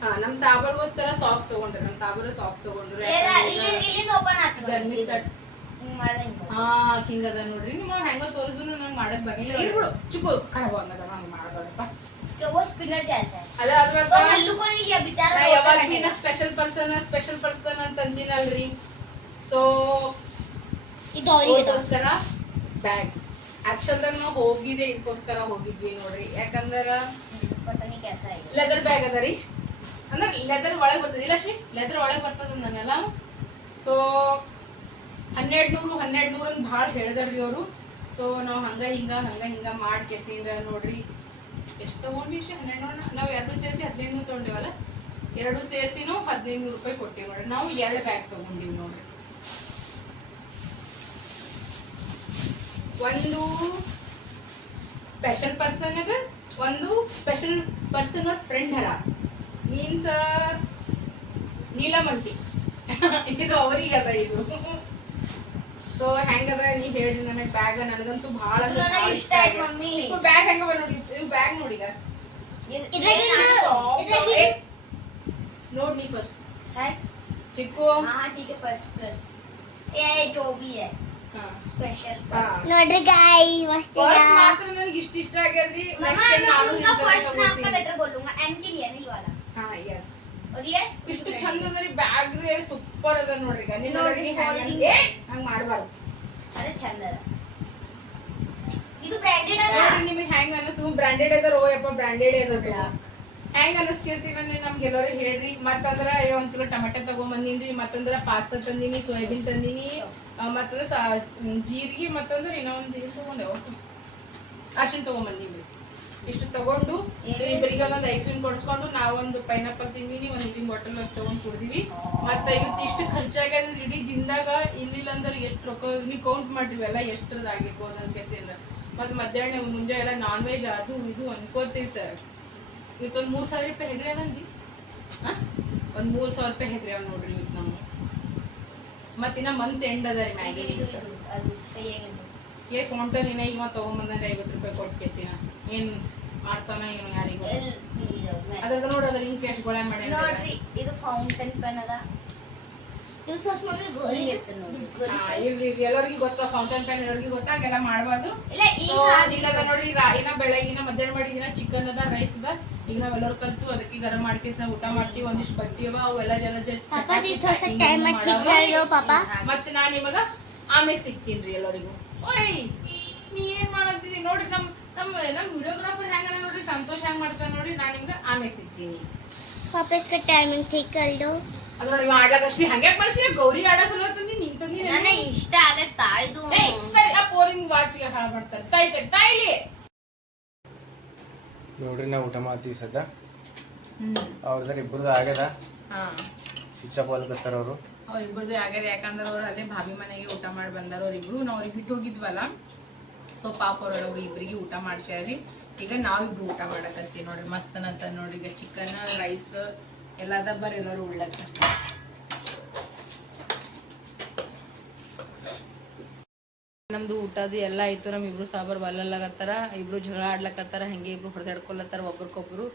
ಹಾ ನಮ್ ಸಾಬರ್ಗೋಸ್ಕರ ಸಾಕ್ಸ್ ತಗೊಂಡ್ರೆ ನಮ್ ಸಾಬರ ಸಾಕ್ಸ್ ತಗೊಂಡ್ರು. ಹಾ ಹಿಂಗ ಅದ ನೋಡ್ರಿ. ನಿಮ್ಮ ಹೆಂಗ ತೋರಿಸಿದ್ರು ನಂಗೆ ಮಾಡಕ್ ಬರ್ಲಿಲ್ಲ. ಇರ್ಬಿಡು ಚಿಕ್ಕು ಖರಾಬ್ ಹಂಗದ ಹಂಗ
ಮಾಡಬೇಡಪ್ಪ
ಸ್ಪೆಷಲ್ ಪರ್ಸನ್ ಸ್ಪೆಷಲ್ ಪರ್ಸನ್ ಅಂತ ಅಂದಿನಲ್ರಿ ಸೊ ಇದಕ್ಕೋಸ್ಕರ ಬ್ಯಾಗ್ ಆಕ್ಚುಲ್ದಾಗ ನಾವು ಹೋಗಿದೆ ಇದಕ್ಕೋಸ್ಕರ ಹೋಗಿದ್ವಿ ನೋಡ್ರಿ. ಯಾಕಂದ್ರ ಲೆದರ್ ಬ್ಯಾಗ್ ಅದ ರೀ. ಅಂದ್ರೆ ಲೆದರ್ ಒಳಗೆ ಬರ್ತದೆ. ಇಲ್ಲ ಶ್ರೀ ಲೆದರ್ ಒಳಗೆ ಬರ್ತದೆ ನನ್ನೆಲ್ಲ. ಸೊ ಹನ್ನೆರಡು ನೂರು ಹನ್ನೆರಡು ನೂರು ಅಂತ ಭಾಳ ಹೇಳ್ದಾರ್ರಿ ಅವರು. ಸೊ ನಾವು ಹಂಗೆ, ಹಿಂಗೆ ಹಂಗೆ, ಹಿಂಗೆ ಮಾಡಿ ಕೆಸಿಂದ ನೋಡ್ರಿ. ಎಷ್ಟು ತಗೊಂಡಿ ಶ್ರೀ, ಹನ್ನೆರಡು ನೂರು ನಾವು ಎರಡು ಸೇರಿಸಿ ಹದಿನೈದು ನೂರು ತೊಗೊಂಡಿವಲ್ಲ? ಎರಡು ಸೇರಿಸಿನೂ ಹದಿನೈದು ನೂರು ರೂಪಾಯಿ ಕೊಟ್ಟಿವಿ ನೋಡ್ರಿ. ನಾವು ಎರಡು ಬ್ಯಾಗ್ ತಗೊಂಡಿವಿ ನೋಡ್ರಿ. ಒಂದು ಸ್ಪೆಷಲ್ ಪರ್ಸನ್ಗೆ ಒಂದು ಸ್ಪೆಷಲ್ ಪರ್ಸನ್ ಅವ್ರ ಫ್ರೆಂಡ್ ಹರ ಮೀನ್ಸ್ ನೀಲಮಂಟಿ ಇದು ಅವ್ರಿಗೆ ಅದ ಇದು ಸೊ ಹೆಂಗದ್ರ ನೀ ಹೇಳಿ ನನಗೆ ಬ್ಯಾಗ್ ನನಗಂತೂ
ಬಹಳ ಇಷ್ಟ ಆಯ್ತು ಮಮ್ಮಿ
ಬ್ಯಾಗ್ ಹೆಂಗ ನೋಡಿ ಇವ್ ಬ್ಯಾಗ್ ನೋಡಿಗ ನೋಡ್ ನೀ ಫಸ್ಟ್ ಚಿಕ್ಕು
ಹಾ ಟೀಕೆ ಫಸ್ಟ್ ಪ್ಲಸ್ ಏ ಟೋಬಿ
ಹೈ
ನೋಡ್ರಿ ಗಾಯಿ ಮಸ್ತ್
ಮಾತ್ರ ನನಗೆ ಇಷ್ಟ ಇಷ್ಟ ಆಗ್ಯದ್ರಿ ನೆಕ್ಸ್ಟ್ ನಾನು
ಫಸ್ಟ್
ನಾಮ
ಲೆಟರ್ ಬೋಲೂಂಗಾ ಎನ್ ಕೆ ಲಿಯಾ ನೀ ವಾಲಾ
ಹಾ ಎಸ್ ಇಷ್ಟು ಚಂದ ಅಂದ್ರೆ ಬ್ಯಾಗ್ ರೇ ಸೂಪರ್ ಅದ ನೋಡ್ರಿ ಹಂಗ ಮಾಡಬಾರ್ದು.
ಅದೇ ಚಂದ ಇದು ಬ್ರ್ಯಾಂಡೆಡ್ ಅದ?
ನಿಮಗೆ ಹೆಂಗ ಅನಿಸ್ತು ಬ್ರಾಂಡೆಡ್ ಅದ ರೋ ಯಪ್ಪ ಬ್ರಾಂಡೆಡ್ ಅದ ಹೆಂಗ ಅನಿಸ್ತಿರ್ತೀವನ್ರಿ ನಮ್ಗೆ ಎಲ್ಲರಿಗೆ ಹೇಳ್ರಿ. ಮತ್ತಂದ್ರ ಒಂದ್ ಕಿಲೋ ಟೊಮೆಟೊ ತಗೊಂಬಂದಿನ್ರಿ. ಮತ್ತಂದ್ರ ಪಾಸ್ತಾ ತಂದಿನಿ ಸೋಯಾಬೀನ್ ತಂದಿನಿ. ಮತ್ತಂದ್ರ ಜೀರಿಗೆ ಮತ್ತಂದ್ರ ಇನ್ನೊಂದು ತಗೊಂಡೆ ಅರ್ಶಿಣ ತಗೊಂಬಂದಿನ್ರಿ. ಇಷ್ಟು ತಗೊಂಡು ಇಬ್ಬರಿಗೆ ಒಂದೊಂದು ಐಸ್ ಕ್ರೀಮ್ ಕೊಡಿಸ್ಕೊಂಡು ನಾವೊಂದು ಪೈನಾಪಲ್ ತಿಂದಿನಿ ಒಂದು ನೀರಿನ ಬಾಟಲ್ ತಗೊಂಡು ಕುಡ್ದಿವಿ ಮತ್ತೆ ಇವತ್ತು ಇಷ್ಟು ಖರ್ಚಾಗ್ಯದ ಇಡೀ ದಿನದಾಗ ಇಲ್ಲಿಲ್ಲ ಅಂದ್ರೆ ಎಷ್ಟು ರೊಕ್ಕ ನೀವು ಕೌಂಟ್ ಮಾಡಿರಿ ಎಲ್ಲ ಎಷ್ಟ್ರದ್ದು ಆಗಿರ್ಬೋದು ಅಂತ ಕೆಸಿಂದ ಮತ್ತು ಮಧ್ಯಾಹ್ನ ಮುಂಜೆ ಎಲ್ಲ ನಾನ್ ವೆಜ್ ಅದು ಇದು ಅನ್ಕೋತಿರ್ತಾರೆ ಇವತ್ತೊಂದು ಮೂರು ಸಾವಿರ ರೂಪಾಯಿ ಹೆಗ್ರಿ ಹಾಂ ಒಂದು ಮೂರು ಸಾವಿರ ರೂಪಾಯಿ ಹೆಗ್ರೆ ಅವ್ ನೋಡ್ರಿ ಇವತ್ತು ನಮ್ಮ ಮತ್ತಿನ್ನ ಮಂತ್ ಎಂಡ್ ಅದ ರೀ ಮ್ಯಾಗಿ
ಏ ಫೋನ್
ಈಗ ಫೌಂಟನ್ ಇನ್ನ ಇವ ತಗೊಂಬಂದ್ರೆ ಐವತ್ತು ರೂಪಾಯಿ ಕೊಟ್ಟು ಕೆಸಿನ ಏನ್ ಮಾಡ್ತಾನ ಏನು ಯಾರಿಗೂ?
ಅದ್ರದ್ದು
ನೋಡ್ರಿ ಅದ್ರ ಹಿಂಗೆ ಟೇಸ್ಟ್ ಗೊಳೆ ಮಾಡಿ
ನೋಡ್ರಿ ಇದು ಫೌಂಟೇನ್ ಪೆನ್ ಅದ. ಇದು ಸ್ವಲ್ಪ ಮಮ್ಮಿ ಗೋಲಿ ಇರುತ್ತೆ ನೋಡಿ
ಇರ್ಲಿ ಇರ್ಲಿ ಎಲ್ಲರಿಗೂ ಗೊತ್ತಾ ಫೌಂಟೇನ್ ಪೆನ್ ಎಲ್ಲರಿಗೂ ಗೊತ್ತಾ ಹಂಗೆಲ್ಲ ಮಾಡಬಾರ್ದು. ಇಲ್ಲದ ನೋಡ್ರಿ ಇನ್ನ ಬೆಳಗಿನ ಮಧ್ಯಾಹ್ನ ಮಾಡಿದಿನ ಚಿಕನ್ ಅದ ರೈಸ್ ಅದ. ಈಗ ನಾವ್ ಎಲ್ಲರೂ ಕಲ್ತು ಅದಕ್ಕೆ ಗರಂ ಮಾಡ್ಕೇಸ್ ನಾವು ಊಟ ಮಾಡ್ತೀವಿ ಒಂದಿಷ್ಟು ಬರ್ತೀವ ಅವೆಲ್ಲ ಜನ ಮತ್ತೆ ನಾನ್ ನಿಮಗ ಆಮೇಲೆ ಸಿಗ್ತೀನಿ ರೀ ಎಲ್ಲರಿಗೂ. ಓಯ್ ನೀ ಏನ್ ಮಾಡತ್ತಿದ್ದೀನಿ ನೋಡ್ರಿ ನಮ್ ನಮ್ಮ ವಿಡಿಯೋಗ್ರಾಫರ್ ಹೆಂಗ ನೋಡ್ರಿ ಸಂತೋಷ ಹೆಂಗ್ ಮಾಡ್ತಾನೆ ನೋಡಿ ನಾನು ನಿಮ್ಗೆ ಆಮೇಲೆ ಸಿಗ್ತೀನಿ.
ವಾಪಸ್ ಟೈಮಿಂಗ್ ಠೀಕ್
ಅಲ್ದು. ಅದ್ರೊಳಗೆ ಇವ ಆಡ್ಲಕ್ ಅಷ್ಟೇ ಹಂಗೆ ಗೌರಿ ಆಡ ಸಲುವಾಗಿ ತಂದಿ ನಿಂಗೆ ತಂದಿ
ನನಗೆ ಇಷ್ಟ ಆಗತ್ತ ಇದು
ಸರಿ ಆ ಪೋರಿಂಗ್ ವಾಚಿಗೆ ಹಾಳು ಮಾಡ್ತಾರೆ. ತಾಯಿ ಕಟ್ ತಾಯಿಲಿ
ನೋಡ್ರಿ ನಾವು ಊಟ ಮಾಡ್ತೀವಿ ಸದ್ದ. ಅವ್ರದ್ರ ಇಬ್ಬರದು ಆಗ್ಯದ ಸ್ವಿಚ್ ಆಫ್ ಬರ್ತಾರ ಅವರು.
ಅವ್ರಿಬ್ರದ್ದು ಆಗ್ಯದ ಯಾಕಂದ್ರೆ ಅವ್ರು ಅಲ್ಲೇ ಭಾವಿ ಮನೆಗೆ ಊಟ ಮಾಡಿ ಬಂದಾರ. ಅವ್ರಿಬ್ರು ನಾವು ಅವ್ರಿಗೆ ಬಿಟ್ಟು ಹೋಗಿದ್ವಲ್ಲ. ಸೊ ಪಾಪ ಅವ್ರವ್ರು ಇಬ್ಬರಿಗೆ ಊಟ ಮಾಡ್ಸ್ಯಾರಿ. ಈಗ ನಾವಿಬ್ರು ಊಟ ಮಾಡಕತ್ತೀವಿ ನೋಡ್ರಿ. ಮಸ್ತನಂತ ನೋಡ್ರಿ. ಈಗ ಚಿಕನ್ ರೈಸ್ ಎಲ್ಲದ ಬರ್ರಿ ಎಲ್ಲರೂ ಉಳ್ಳತ್ತ ನಮ್ದು ಊಟದು ಎಲ್ಲ ಆಯ್ತು. ನಮ್ ಇಬ್ರು ಸಾಬರ್ ಬಲ್ಲಲಾಗತ್ತಾರ ಇಬ್ರು ಜಗಳ ಆಡ್ಲಕತ್ತಾರ. ಹಂಗೆ ಇಬ್ರು ಹೊಡೆದಾಡ್ಕೊಲತ್ತಾರ ಒಬ್ರಿಗೊಬ್ರು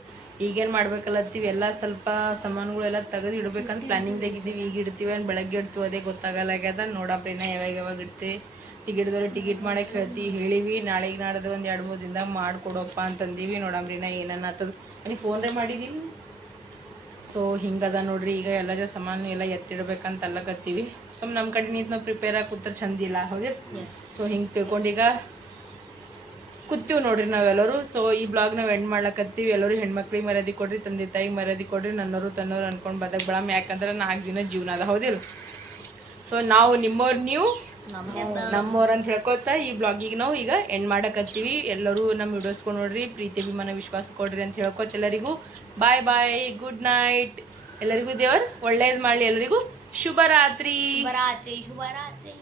ಈಗೇನ್ ಮಾಡ್ಬೇಕಲ್ಲತ್ತೀವಿ ಎಲ್ಲ ಸ್ವಲ್ಪ ಸಾಮಾನುಗಳೆಲ್ಲ ತೆಗೆದು ಇಡ್ಬೇಕಂತ ಪ್ಲಾನಿಂಗ್ ತೆಗಿದೀವಿ ಈಗ ಇಡ್ತೀವಿ ಏನು ಬೆಳಗ್ಗೆ ಇಡ್ತೀವಿ ಅದೇ ಗೊತ್ತಾಗಲ್ಲಾಗ್ಯದ. ನೋಡಪ್ಪ ಇನ್ನ ಯಾವಾಗ ಯಾವಾಗ ಇಡ್ತೀವಿ. ಟಿಕೆಟ್ ಟಿಕೆಟ್ ಮಾಡಕ್ಕೆ ಹೇಳ್ತಿ ಹೇಳಿವಿ ನಾಳೆಗೆ ನಾಡ್ದು ಒಂದು ಎರಡು ಮೂರು ದಿನದಾಗ ಮಾಡ್ಕೊಡಪ್ಪ ಅಂತಂದೀವಿ ನೋಡಮ್ರಿ ನಾ ಏನನ್ನ ಆತದ. ಅಲ್ಲಿ ಫೋನ್ರೇ ಮಾಡಿದೀನಿ ಸೊ ಹಿಂಗದ ನೋಡ್ರಿ ಈಗ ಎಲ್ಲ ಜ ಸಾಮಾನು ಎಲ್ಲ ಎತ್ತಿಡ್ಬೇಕಂತ ಅಲ್ಲಕತ್ತೀವಿ ಸೊ ನಮ್ಮ ಕಡೆ ನಿಂತು ನಾವು ಪ್ರಿಪೇರ್ ಆಗಿ ಕೂತ್ರೆ ಚಂದಿಲ್ಲ ಹೌದೇ ಸೊ ಹಿಂಗೆ ತಿಳ್ಕೊಂಡೀಗ ಕೂತೀವಿ ನೋಡ್ರಿ ನಾವೆಲ್ಲರೂ. ಸೊ ಈ ಬ್ಲಾಗ್ ನಾವು ಎಂಡ್ ಮಾಡ್ಲಕತ್ತೀವಿ. ಎಲ್ಲರೂ ಹೆಣ್ಮಕ್ಳಿಗೆ ಮರ್ಯಾದೆ ಕೊಡ್ರಿ ತಂದೆ ತಾಯಿಗೆ ಮರ್ಯಾದೆ ಕೊಡ್ರಿ ನನ್ನವರು ತನ್ನವ್ರು ಅನ್ಕೊಂಡು ಬದಕ್ ಬಳಮ್. ಯಾಕಂದ್ರೆ ನಾಲ್ಕು ದಿನ ಜೀವನ ಅದ ಹೌದಿಲ್ಲ ಸೊ ನಾವು ನಿಮ್ಮವ್ರು ನೀವು ನಮ್ಮವ್ರು ಅಂತ ಹೇಳ್ಕೊತ ಈ ಬ್ಲಾಗಿಗೆ ನಾವು ಈಗ ಎಂಡ್ ಮಾಡಕತ್ತೀವಿ. ಎಲ್ಲರೂ ನಮ್ಮ ವಿಡಿಯೋಸ್ಕೊಂಡು ನೋಡ್ರಿ ಪ್ರೀತಿ ಅಭಿಮಾನ ವಿಶ್ವಾಸ ಕೊಡ್ರಿ ಅಂತ ಹೇಳ್ಕೊತ ಎಲ್ಲರಿಗೂ. ಬಾಯ್ ಬಾಯ್ ಗುಡ್ ನೈಟ್ ಎಲ್ಲರಿಗೂ ದೇವರ್ ಒಳ್ಳೇದು ಮಾಡಲಿ ಎಲ್ಲರಿಗೂ ಶುಭರಾತ್ರಿ.
ಶುಭರಾತ್ರಿ ಶುಭರಾತ್ರಿ.